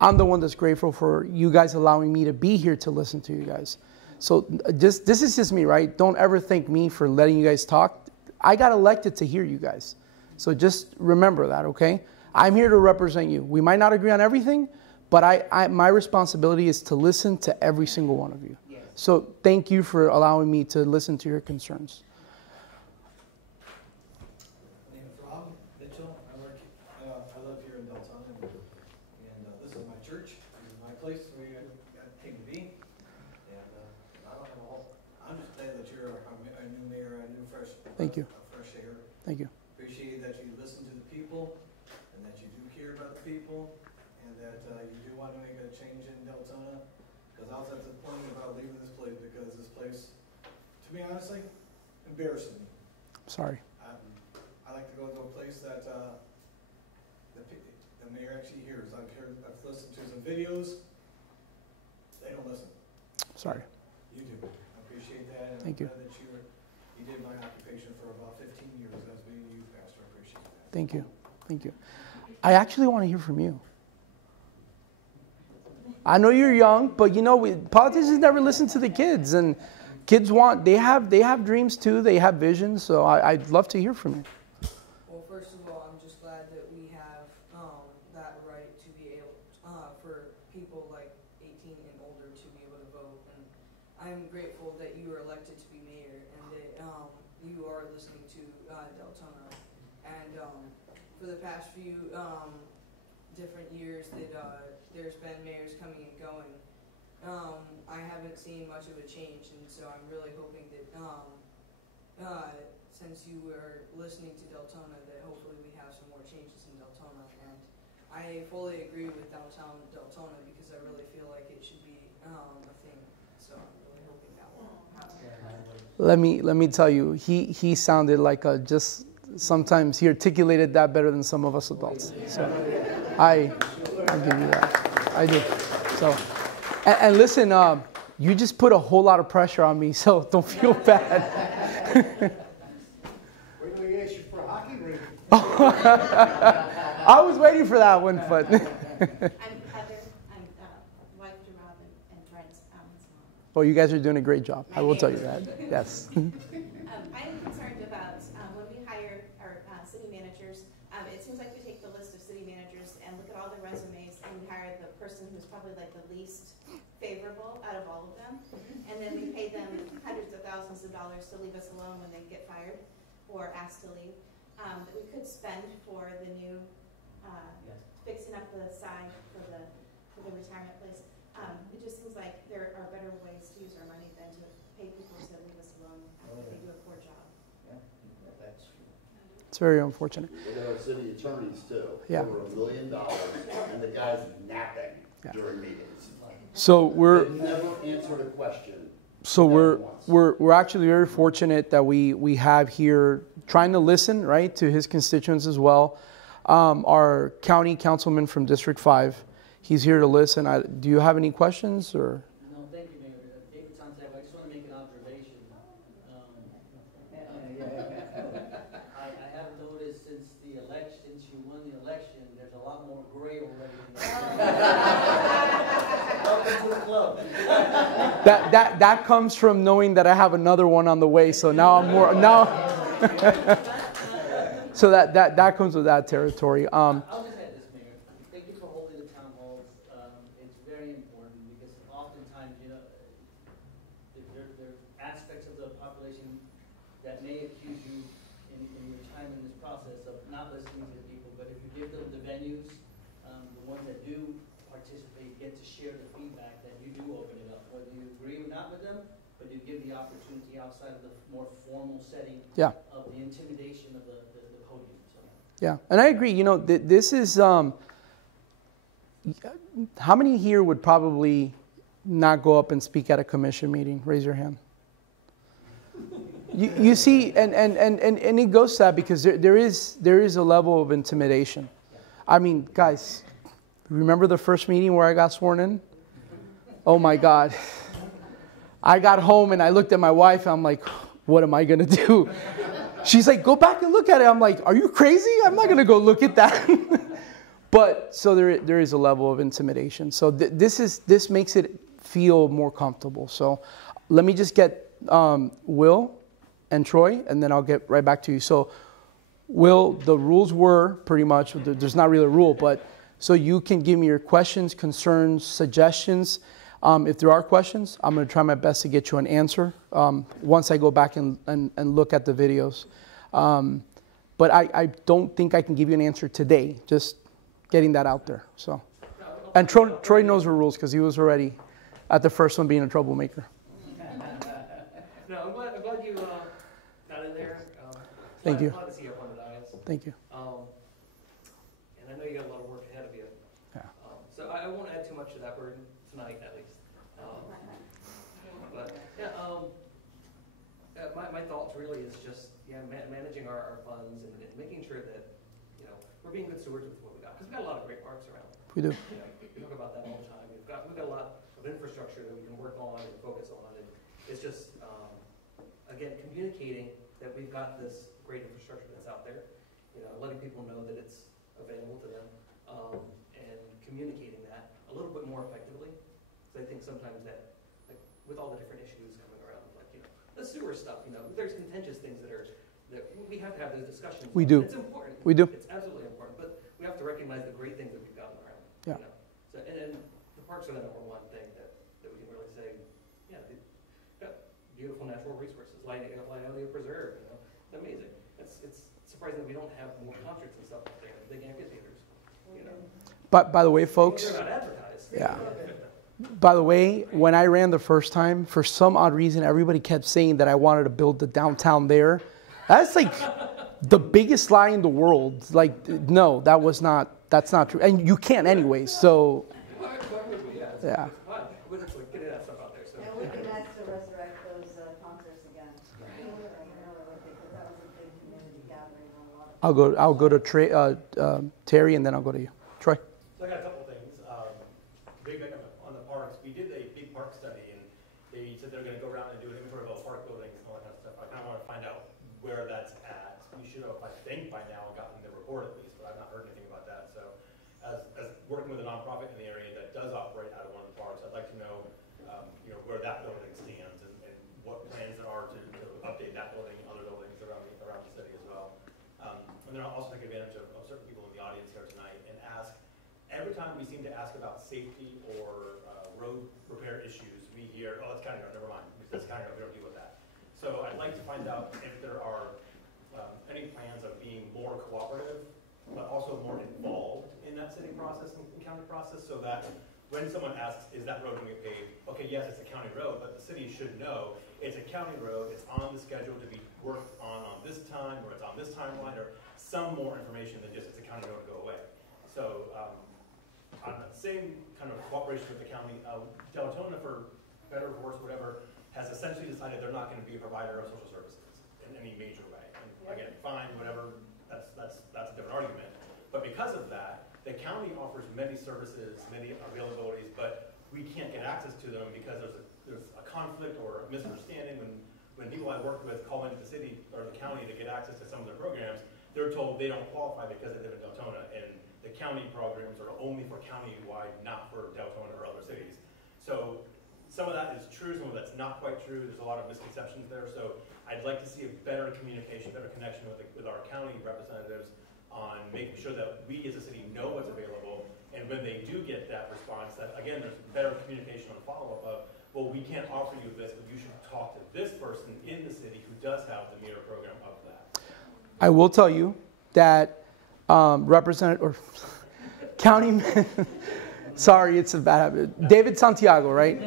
I'm the one that's grateful for you guys allowing me to be here to listen to you guys. So this is just me, right? Don't ever thank me for letting you guys talk. I got elected to hear you guys. So just remember that, okay? I'm here to represent you. We might not agree on everything, but my responsibility is to listen to every single one of you. Yes. So thank you for allowing me to listen to your concerns. My name is Rob Mitchell. I live here in Deltona, and this is my church. This is my place where I came to be. And I don't have a whole. I'm just glad that you're a new mayor, a new fresh. Thank you. Fresh air. Thank you. Appreciate that you listen to the people, and that you do care about the people, and that you do want to make a change in Deltona. Because I was at the point about leaving this place because this place, to be honestly, embarrassing me. Sorry. I like to go to a place that the mayor actually hears. I've listened to some videos. They don't listen. Sorry. You do. I appreciate that. And Thank you. I'm glad that you did my occupation for about 15 years as being a youth pastor. I appreciate that. Thank you. Thank you. I actually want to hear from you. I know you're young, but you know, politicians never listen to the kids, and kids they have dreams too. They have visions. So I'd love to hear from you. Well, first of all, I'm just glad that we have that right to be able for people like 18 and older to be able to vote. And I'm grateful that you were elected to be mayor and that you are listening to Deltona. And for the past few different years that there's been mayors coming and going, I haven't seen much of a change, and so I'm really hoping that since you were listening to Deltona, that hopefully we have some more changes in Deltona. And I fully agree with downtown Deltona because I really feel like it should be a thing. So I'm really hoping that will happen. Let me tell you, he sounded like sometimes he articulated that better than some of us adults. So I'll give you that. I do. So, and listen, you just put a whole lot of pressure on me, so don't feel bad. Wait till he asks you for a hockey ring. I was waiting for that one, but. I'm Heather. I'm wife to Robin and Brent's Alan's mom. Well, you guys are doing a great job. I will tell you that. Yes. I'm concerned about when we hire our city managers, it seems like we take the list of city managers and look at all the resumes and we hire the person who's probably like the least favorable out of all of them. And then we pay them hundreds of thousands of dollars to leave us alone when they get fired or asked to leave. That we could spend for the new fixing up the side for the retirement place. It just seems like there are better ways to use our money than to pay people to leave us alone after they do a poor job. Yeah, that's true. It's very unfortunate. There are city attorneys too. Yeah. Over $1 million, and the guy's napping during meetings. So They've never answered a question. So we're actually very fortunate that we have here trying to listen, right, to his constituents as well. Our county councilman from District 5, he's here to listen. Do you have any questions or? No, thank you, Mayor. David Santiago, I just want to make an observation. I have noticed since you won the election, there's a lot more gray already in the Welcome to the club. That comes from knowing that I have another one on the way. So now I'm more So that comes with that territory. I'll just add this, Mayor. Thank you for holding the town halls. It's very important because oftentimes, you know, there are aspects of the population that may accuse you in your time in this process of not listening to the people. But if you give them the venues, the ones that do participate get to share the feedback, that you do open it up, whether you agree or not with them, but you give the opportunity outside of the more formal setting of the intimidation of the podium. So. Yeah, and I agree. You know, this is, how many here would probably not go up and speak at a commission meeting? Raise your hand. You see, and it goes to that because there is a level of intimidation. I mean, guys, remember the first meeting where I got sworn in? Oh my God. I got home and I looked at my wife and I'm like, what am I going to do? She's like, go back and look at it. I'm like, are you crazy? I'm not going to go look at that. But so there is a level of intimidation. So this makes it feel more comfortable. So let me just get Will and Troy, and then I'll get right back to you. So Will, the rules were pretty much, there's not really a rule, but so you can give me your questions, concerns, suggestions. If there are questions, I'm going to try my best to get you an answer once I go back and look at the videos. But I don't think I can give you an answer today, just getting that out there. So, and Troy knows the rules because he was already at the first one being a troublemaker. No, I'm glad you got in there. Thank you. Glad to see you up on the dais. Thank you. And I know you got a lot of work ahead of you. Yeah. So I won't add too much to that burden tonight, at least. But yeah, my thoughts really is just managing our funds and making sure that we're being good stewards with what we got, because we've got a lot of great parks around. We do. We talk about that all the time. We've got a lot of infrastructure that we can work on and focus on, and it's just again communicating that we've got this great infrastructure that's out there, letting people know that it's available to them, and communicating that a little bit more effectively. So I think sometimes that, like with all the different issues coming around, like the sewer stuff, there's contentious things that we have to have those discussions. We do. It's important. We do. It's absolutely important, but we have to recognize the great things that we've gotten around. Yeah. So and the parks are the number one thing that we can really say, they've got beautiful natural resources, Linelia Preserve, it's amazing. It's surprising that we don't have more concerts and stuff up there, big amphitheaters, But by the way, folks, they're not advertised. yeah. By the way, when I ran the first time, for some odd reason, everybody kept saying that I wanted to build the downtown there. That's like the biggest lie in the world. Like, no, that's not true. And you can't anyway, so, yeah. And we can ask to resurrect those concerts again. Because that was a big community gathering on a lot of. I'll go to Terry, and then I'll go to you. Troy? So I got a couple things. Big on the parks. We did a big park study, and they said they're going to go around and do an inventory of all park buildings and all that kind of stuff. I kind of want to find out where that's at. We should have, I think, by now gotten the report at least, but I've not heard anything about that. So, as working with a nonprofit in the area that does operate out of one of the parks, I'd like to know, where that building stands and what plans there are to update that building and other buildings around the city as well. And then I'll also take advantage of certain people in the audience here tonight and ask. Every time we seem to ask about safety or road repair issues, we hear, oh, that's county road, never mind. That's county road, we don't deal with that. So I'd like to find out if there are any plans of being more cooperative, but also more involved in that city process and county process, so that when someone asks, is that road going to get paved? Okay, yes, it's a county road, but the city should know it's a county road, it's on the schedule to be worked on this time, or it's on this timeline, or some more information than just it's a county road to go away. So on the same kind of cooperation with the county, Deltona, for better or worse, whatever, has essentially decided they're not going to be a provider of social services in any major way. And again, fine, whatever, that's a different argument. But because of that, the county offers many services, many availabilities, but we can't get access to them because there's a conflict or a misunderstanding. When people I worked with call into the city or the county to get access to some of their programs, they're told they don't qualify because they live in Deltona, and the county programs are only for county-wide, not for Deltona or other cities. So some of that is true, some of that's not quite true. There's a lot of misconceptions there. So I'd like to see a better communication, better connection with our county representatives on making sure that we as a city know what's available, and when they do get that response, that again, there's better communication on follow-up of, well, we can't offer you this, but you should talk to this person in the city who does have the meter program of that. I will tell you that Representative or County, sorry, it's a bad habit. David Santiago, right?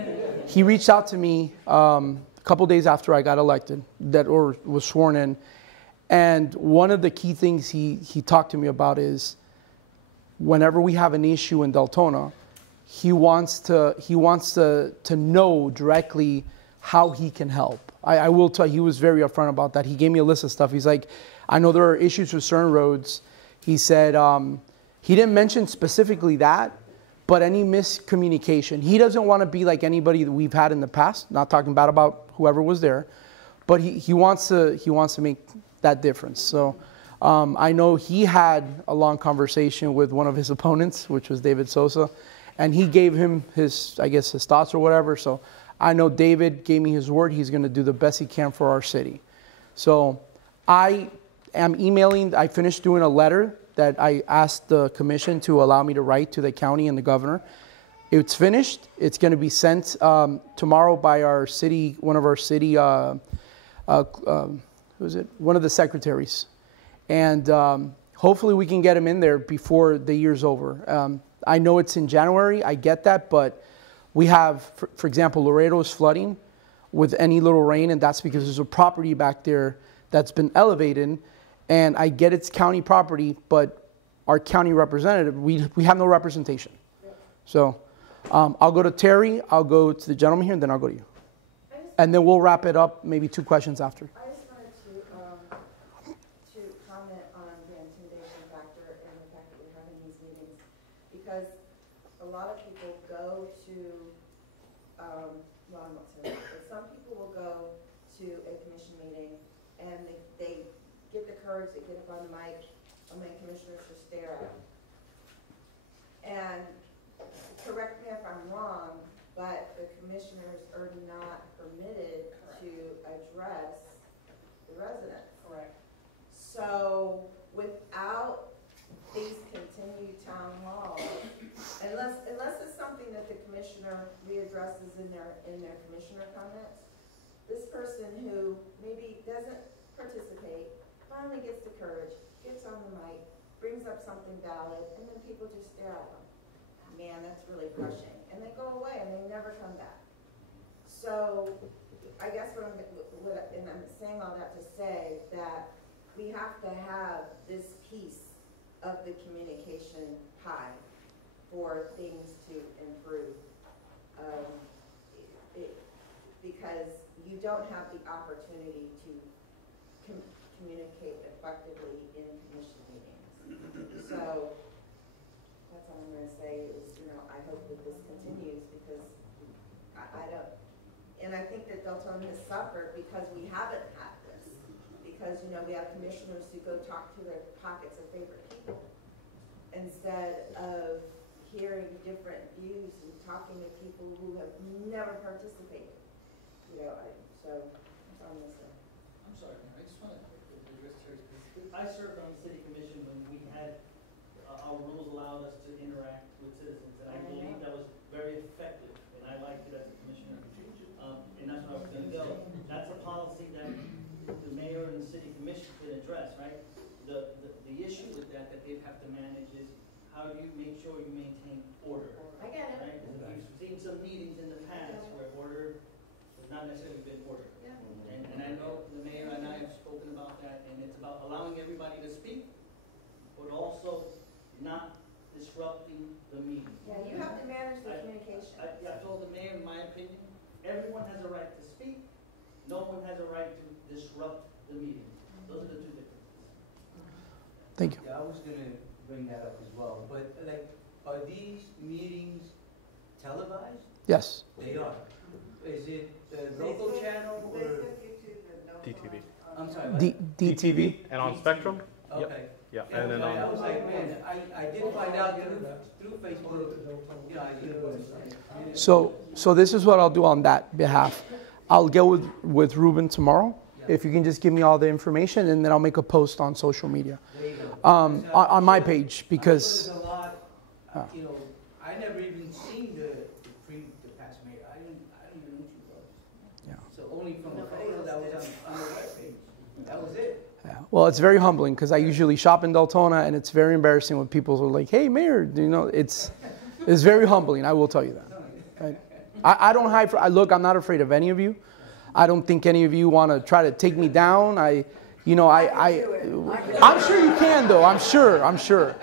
He reached out to me a couple days after I got elected, or was sworn in, and one of the key things he talked to me about is whenever we have an issue in Deltona, he wants to know directly how he can help. I will tell you, he was very upfront about that. He gave me a list of stuff. He's like, I know there are issues with certain roads. He said, he didn't mention specifically that, but any miscommunication. He doesn't want to be like anybody that we've had in the past, not talking bad about whoever was there, but he wants to make that difference. So I know he had a long conversation with one of his opponents, which was David Sosa, and he gave him his thoughts or whatever. So I know David gave me his word. He's going to do the best he can for our city. So I am emailing. I finished doing a letter that I asked the commission to allow me to write to the county and the governor. It's finished. It's going to be sent tomorrow by our city, one of our city, who is it? One of the secretaries. And hopefully we can get him in there before the year's over. I know it's in January. I get that, but we have, for example, Laredo is flooding with any little rain, and that's because there's a property back there that's been elevated. And I get it's county property, but our county representative, we have no representation. So I'll go to Terry, I'll go to the gentleman here, and then I'll go to you. And then we'll wrap it up, maybe 2 questions after. I just wanted to comment on the intimidation factor and the fact that we're having these meetings, because a lot of people go to, well, I'm not saying that, but some people will go to a commission meeting and they get the courage, they get up on the mic, and then commissioners just stare at them. And correct me if I'm wrong, but the commissioners are not permitted to address the residents. Correct. So without these continued town halls, unless it's something that the commissioner readdresses in their commissioner comments, this person who maybe doesn't participate finally gets the courage, gets on the mic, brings up something valid, and then people just stare at them. Man, that's really crushing. And they go away and they never come back. So I guess and I'm saying all that to say that we have to have this piece of the communication pie for things to improve. Because you don't have the opportunity to communicate effectively in commission meetings. So that's all I'm going to say is, I hope that this continues, because I don't, and I think that Deltona has suffered because we haven't had this. Because, we have commissioners who go talk to their pockets of favorite people instead of hearing different views and talking to people who have never participated. So that's all I'm going to say. I'm sorry, I just want to address Terry's. I served on the city commission when we had, our rules allowed us to interact with citizens, and I believe that was very effective, and I liked it as a commissioner. And that's where I was going to go. That's a policy that the mayor and the city commission could address, right? The issue with that they'd have to manage is how do you make sure you maintain order? I get it. Right? We've seen some meetings in the past where order has not necessarily been order. Yeah. And I know the mayor and I have spoken about that, and it's about allowing everybody to speak, but also not disrupting the meeting. Yeah, you have to manage the communication. I told the mayor, in my opinion, everyone has a right to speak. No one has a right to disrupt the meeting. Those are the two differences. Thank you. Yeah, I was going to bring that up as well. But, are these meetings televised? Yes. They are. Is it the local channel or? DTV. I'm sorry. DTV. And on Spectrum? Okay. Yep. Yeah, and then I was like, man, I did find out through Facebook, you know, I did a website. So this is what I'll do on that behalf. I'll get with Ruben tomorrow. If you can just give me all the information, and then I'll make a post on social media, on my page, because. There's a lot, you know, I never even seen the past mayor. I didn't even know she was. Yeah. So only from the photo that was on the webpage. That was it. Yeah. Well, it's very humbling because I usually shop in Deltona, and it's very embarrassing when people are like, "Hey, Mayor," you know, it's very humbling. I will tell you that. Right? I don't hide. Look, I'm not afraid of any of you. I don't think any of you want to try to take me down. I'm sure you can, though. I'm sure.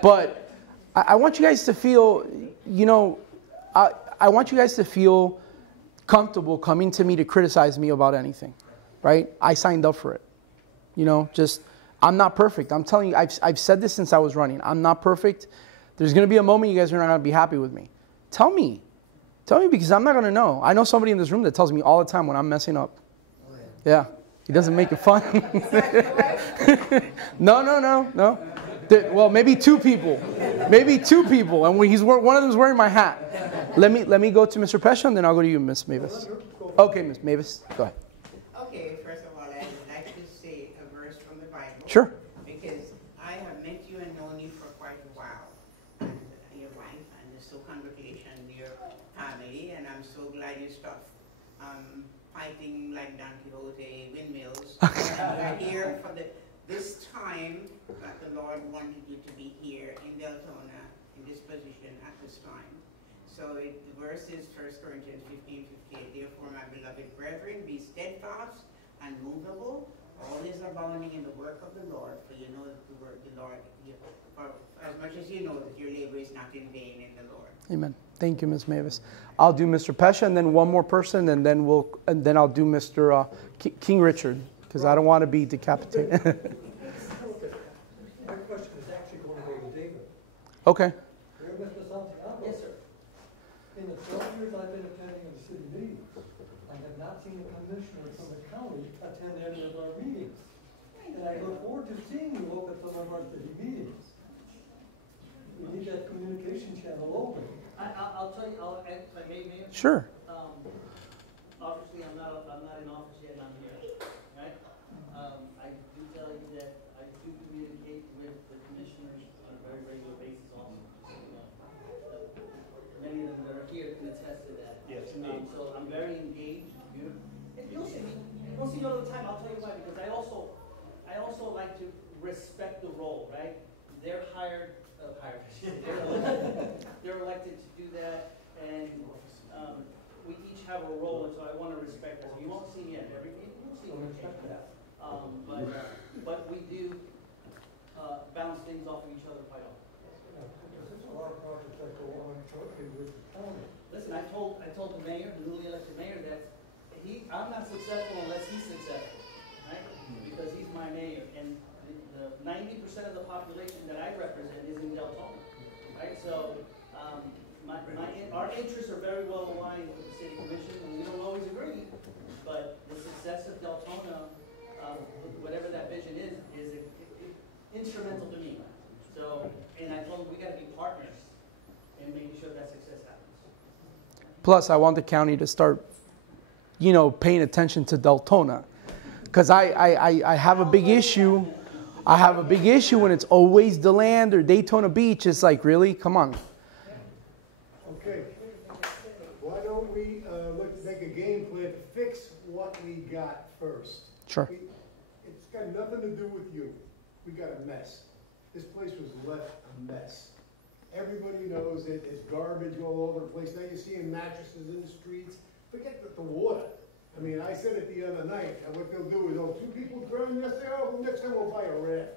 But I want you guys to feel, you know, I want you guys to feel comfortable coming to me to criticize me about anything, right? I signed up for it. You know, I'm not perfect. I'm telling you, I've said this since I was running. I'm not perfect. There's going to be a moment you guys are not going to be happy with me. Tell me. Tell me, because I'm not going to know. I know somebody in this room that tells me all the time when I'm messing up. Yeah. He doesn't make it fun. No. Well, maybe two people. And one of them is wearing my hat. Let me go to Mr. Pesha, and then I'll go to you, Miss Mavis. Okay, Miss Mavis, go ahead. Okay, first of all, I would like to say a verse from the Bible. Sure. Because I have met you and known you for quite a while. And your wife and the Sioux congregation, your family, and I'm so glad you stopped fighting like Don Quixote windmills. We're here for this time that the Lord wanted you to be here in Deltona, in this position at this time. So the verse is 1 Corinthians 15:58. Therefore, my beloved brethren, be steadfast and movable, always abounding in the work of the Lord, for you know that the work of the Lord, for as much as you know that your labor is not in vain in the Lord. Amen. Thank you, Ms. Mavis. I'll do Mr. Pesha, and then one more person, and then I'll do Mr. King Richard, because I don't want to be decapitated. My question is actually going to go to David. Okay. Mayor, Mr. Santiago. Yes, sir. In the 12 years I've been attending the city meetings, I have not seen a commissioner from the county attend any of our meetings. And I look forward to seeing you up at some of our city meetings. We need that communication channel open. I'll tell you, if I may, Mayor. Sure. Obviously, I'm not in office yet, and I'm here, right? I do tell you that I do communicate with the commissioners on a very regular basis also. Many of them that are here can attest to that. Yes, so I'm very engaged. You'll see me. You'll see me all the time. I'll tell you why, because I also like to respect the role, right? They're hired. They're elected to do that, and we each have a role, and so I want to respect that. So you won't see me at every meeting. You'll see me respect that. But we do bounce things off of each other quite often. There's a lot of projects that go on shortly with the county. Listen, I told the mayor, the newly elected mayor, that I'm not successful unless he's successful, right? Because he's my mayor, and the 90% of the population that I represent is in Deltona, right? So our interests are very well aligned with the city commission, and we don't always agree, but the success of Deltona, whatever that vision is instrumental to me. So, and I told him we got to be partners in making sure that success happens. Plus, I want the county to start, paying attention to Deltona, because I have a big issue. I have a big issue when it's always DeLand or Daytona Beach. It's like, really? Come on. Okay. Why don't we make a game plan to fix what we got first? Sure. It's got nothing to do with you. We got a mess. This place was left a mess. Everybody knows it. There's garbage all over the place. Now you're seeing mattresses in the streets. Forget the water. I mean, I said it the other night, and what they'll do is, two people drowned yesterday, next time we'll buy a raft.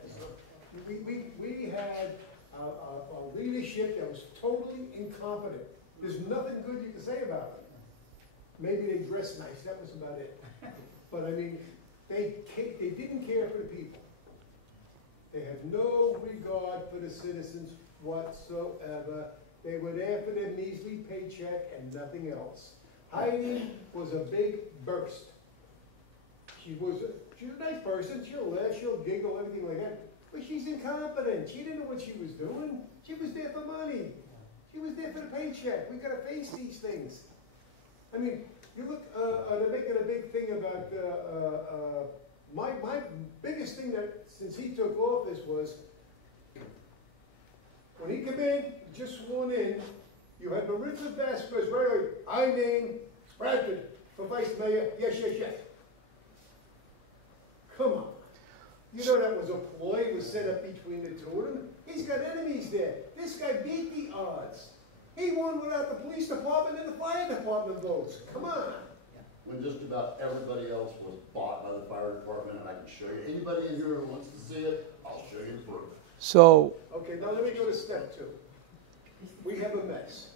We had a leadership that was totally incompetent. There's nothing good you can say about them. Maybe they dress nice, that was about it. But I mean, they didn't care for the people. They have no regard for the citizens whatsoever. They were there for their measly paycheck and nothing else. Heidi was a big burst. She was a nice person. She'll laugh, she'll giggle, everything like that. But she's incompetent. She didn't know what she was doing. She was there for money. She was there for the paycheck. We gotta face these things. I mean, you look, they're making a big thing about, my biggest thing that, since he took office was, when he came in, just sworn in, you had Marissa Vasquez right away. I name Bradford for vice mayor. Yes, yes, yes. Come on. You know that was a ploy was set up between the two of them. He's got enemies there. This guy beat the odds. He won without the police department and the fire department votes. Come on. When just about everybody else was bought by the fire department, and I can show you. Anybody in here who wants to see it, I'll show you the proof. So. Okay, now let me go to step 2. We have a mess.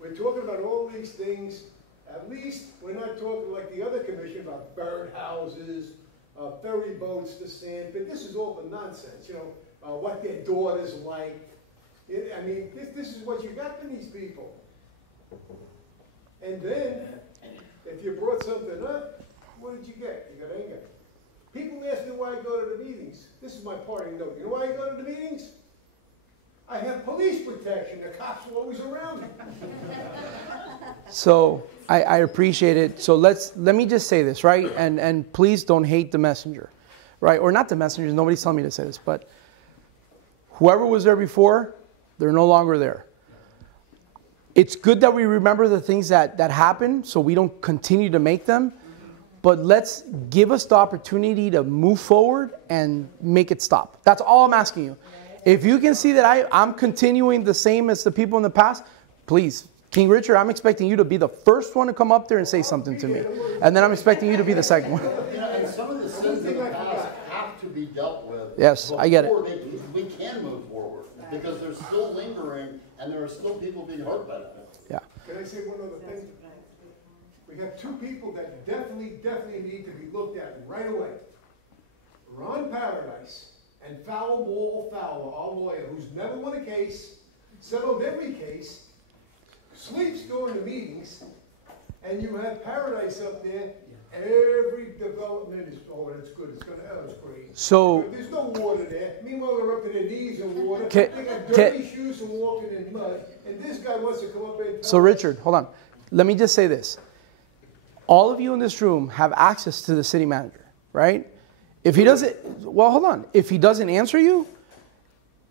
We're talking about all these things. At least we're not talking like the other commission about bird houses, ferry boats to sand. But this is all the nonsense, you know, what their daughters like. I mean, this is what you got from these people. And then, if you brought something up, what did you get? You got anger. People ask me why I go to the meetings. This is my parting note. You know why I go to the meetings? I have police protection. The cops are always around me. So I appreciate it. So let me just say this, right? And please don't hate the messenger, right? Or not the messengers. Nobody's telling me to say this, but whoever was there before, they're no longer there. It's good that we remember the things that happened so we don't continue to make them. But let's give us the opportunity to move forward and make it stop. That's all I'm asking you. If you can see that I'm continuing the same as the people in the past, please, King Richard, I'm expecting you to be the first one to come up there and say something to me. And then I'm expecting you to be the second one. You know, and some of the sins in the past have to be dealt with. Yes, I get it. We can move forward because they're still lingering and there are still people being hurt by that. Yeah. Can I say one other thing? We have 2 people that definitely need to be looked at right away. Ron Paradise and Fowler, our lawyer, who's never won a case, settled every case, sleeps during the meetings, and you have Paradise up there. Every development is, oh, that's good. It's going to, that was great. So there's no water there. Meanwhile, they're up to their knees in water. They got dirty shoes and walking in mud. And this guy wants to come up and. So Richard, hold on. Let me just say this. All of you in this room have access to the city manager, right? If he doesn't, well, hold on. If he doesn't answer you,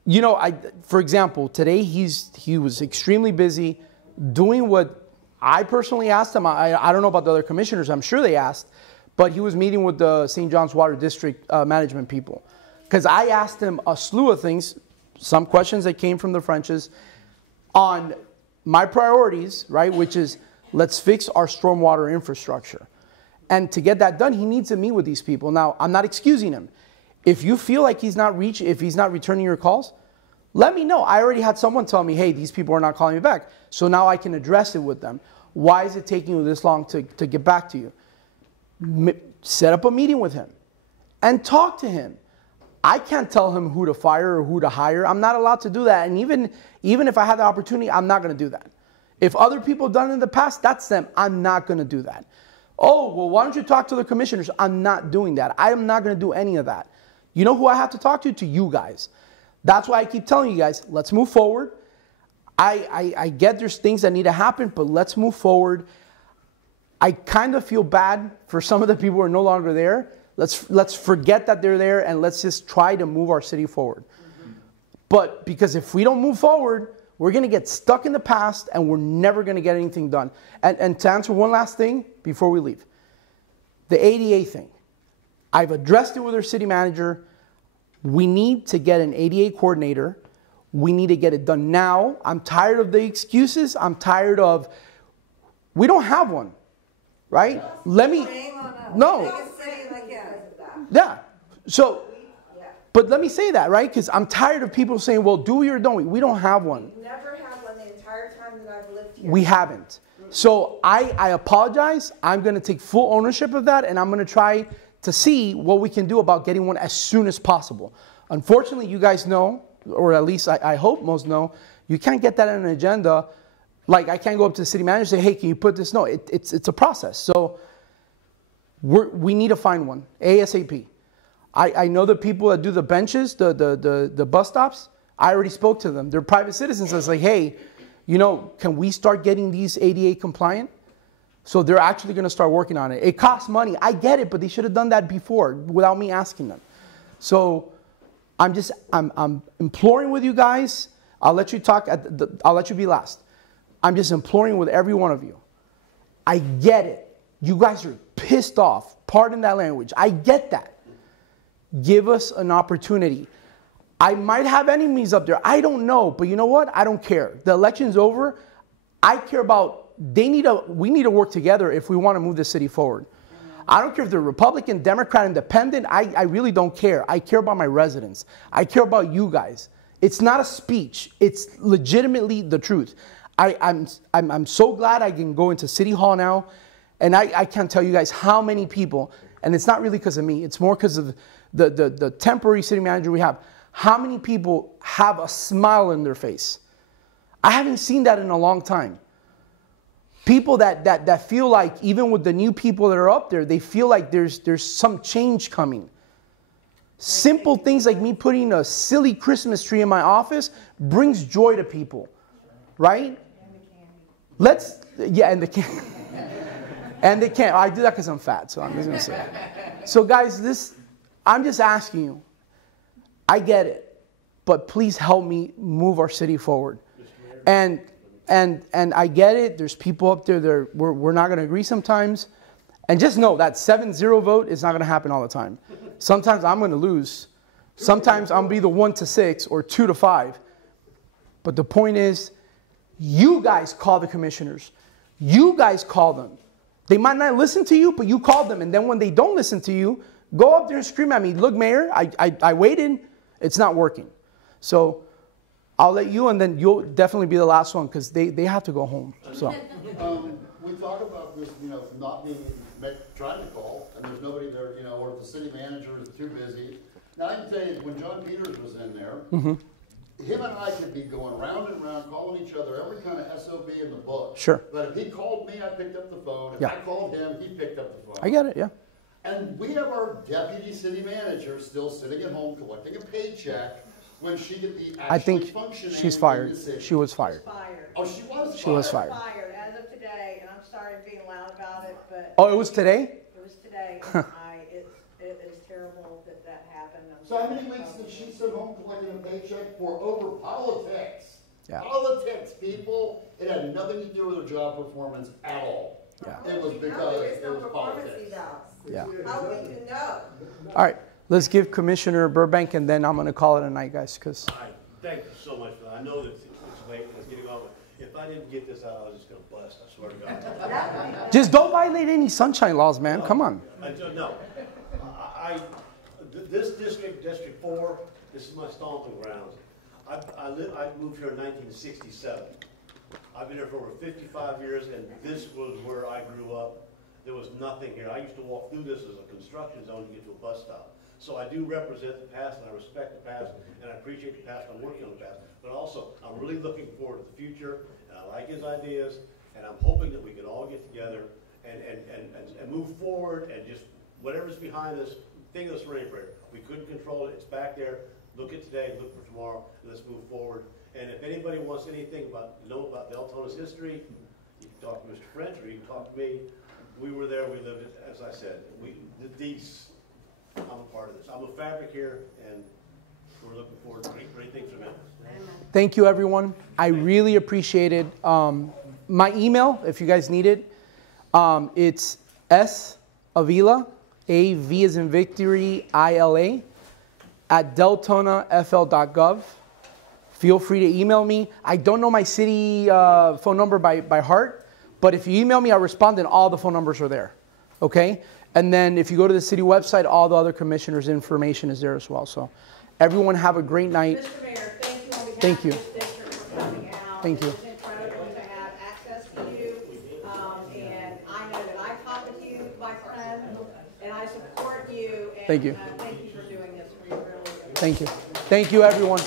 you know, for example, today he was extremely busy doing what I personally asked him. I don't know about the other commissioners. I'm sure they asked, but he was meeting with the St. John's Water District management people. Because I asked him a slew of things, some questions that came from the Frenches on my priorities, right? Which is, let's fix our stormwater infrastructure. And to get that done, he needs to meet with these people. Now, I'm not excusing him. If you feel like he's not returning your calls, let me know. I already had someone tell me, hey, these people are not calling me back. So now I can address it with them. Why is it taking you this long to get back to you? Set up a meeting with him and talk to him. I can't tell him who to fire or who to hire. I'm not allowed to do that. And even if I had the opportunity, I'm not going to do that. If other people have done it in the past, that's them. I'm not going to do that. Oh, well, why don't you talk to the commissioners? I'm not doing that. I am not going to do any of that. You know who I have to talk to? To you guys. That's why I keep telling you guys, let's move forward. I get there's things that need to happen, but let's move forward. I kind of feel bad for some of the people who are no longer there. Let's forget that they're there and let's just try to move our city forward. But because if we don't move forward, we're going to get stuck in the past and we're never going to get anything done. And to answer one last thing before we leave, the ADA thing. I've addressed it with our city manager. We need to get an ADA coordinator. We need to get it done now. I'm tired of the excuses. I'm tired of, we don't have one, right? Let me, no. Yeah. So, but let me say that, right? Because I'm tired of people saying, well, do we or don't we? We don't have one. We've never had one the entire time that I've lived here. We haven't. So I apologize. I'm going to take full ownership of that, and I'm going to try to see what we can do about getting one as soon as possible. Unfortunately, you guys know, or at least I hope most know, you can't get that on an agenda. Like, I can't go up to the city manager and say, hey, can you put this? No, it's a process. So we need to find one, ASAP. I know the people that do the benches, the bus stops. I already spoke to them. They're private citizens. I was like, hey, you know, can we start getting these ADA compliant? So they're actually going to start working on it. It costs money. I get it, but they should have done that before without me asking them. So I'm imploring with you guys. I'll let you talk. I'll let you be last. I'm just imploring with every one of you. I get it. You guys are pissed off. Pardon that language. I get that. Give us an opportunity. I might have enemies up there. I don't know. But you know what? I don't care. The election's over. I care about, we need to work together if we want to move the city forward. I don't care if they're Republican, Democrat, Independent. I really don't care. I care about my residents. I care about you guys. It's not a speech. It's legitimately the truth. I'm so glad I can go into City Hall now. And I can't tell you guys how many people, and it's not really because of me. It's more because of the temporary city manager we have. How many people have a smile in their face? I haven't seen that in a long time. People that feel like, even with the new people that are up there, they feel like there's some change coming. Simple things like me putting a silly Christmas tree in my office brings joy to people, right? And the candy. And they can't. I do that because I'm fat, so I'm just going to say that. So guys, I'm just asking you. I get it, but please help me move our city forward. And I get it. There's people up there we're not going to agree sometimes. And just know that 7-0 vote is not going to happen all the time. Sometimes I'm going to lose. Sometimes I'm going to be the 1-6 or 2-5. But the point is, you guys call the commissioners. You guys call them. They might not listen to you, but you call them. And then when they don't listen to you, go up there and scream at me. Look, Mayor, I waited. It's not working. So I'll let you, and then you'll definitely be the last one because they have to go home. So we talk about this, you know, not being trying to call, and there's nobody there, you know, or if the city manager is too busy. Now I can tell you, when John Peters was in there, him and I could be going round and round, calling each other every kind of SOB in the book. Sure. But if he called me, I picked up the phone. If Yeah. I called him, he picked up the phone. I get it, yeah. And we have our deputy city manager still sitting at home collecting a paycheck when she could be I actually think functioning she's in fired. the city. She was fired. Oh, she was fired? She was fired. As of today, and I'm sorry for being loud about it, but. Oh, it was today? It was today. It is terrible that happened. So how many weeks did she sit home collecting a paycheck for over politics? Yeah. Politics, people. It had nothing to do with her job performance at all. Yeah. It was because it was politics. Yeah. How would you know? All right. Let's give Commissioner Burbank, and then I'm going to call it a night, guys. Because Thank you so much for that. I know that it's late and it's getting on, but if I didn't get this out, I was just going to bust. I swear to God. just don't violate any sunshine laws, man. Come on. No. This District 4, this is my stomping grounds. I moved here in 1967. I've been here for over 55 years, and this was where I grew up. There was nothing here. I used to walk through this as a construction zone to get to a bus stop. So I do represent the past, and I respect the past, and I appreciate the past. I'm working on the past. But also, I'm really looking forward to the future, and I like his ideas, and I'm hoping that we can all get together and move forward, and just whatever's behind this, think of this rain prayer. We couldn't control it. It's back there. Look at today, look for tomorrow, and let's move forward. And if anybody wants anything about Deltona's history, you can talk to Mr. French, or you can talk to me. We were there, we lived it, as I said. I'm a part of this. I'm a fabric here, and we're looking forward to great things from it. Thank you, everyone. I really appreciate it. My email, if you guys need it, it's savila, A-V as in victory, I-L-A, at deltonafl.gov. Feel free to email me. I don't know my city phone number by heart, but if you email me, I'll respond, and all the phone numbers are there. Okay? And then if you go to the city website, all the other commissioners' information is there as well. So everyone have a great night. Mr. Mayor, thank you. On behalf of this district for coming out. Thank you. It's incredible to have access to you. And I know that I talk with you, my friend, and I support you. And, Thank you. Thank you for doing this. We really appreciate it. Thank you. Thank you, everyone.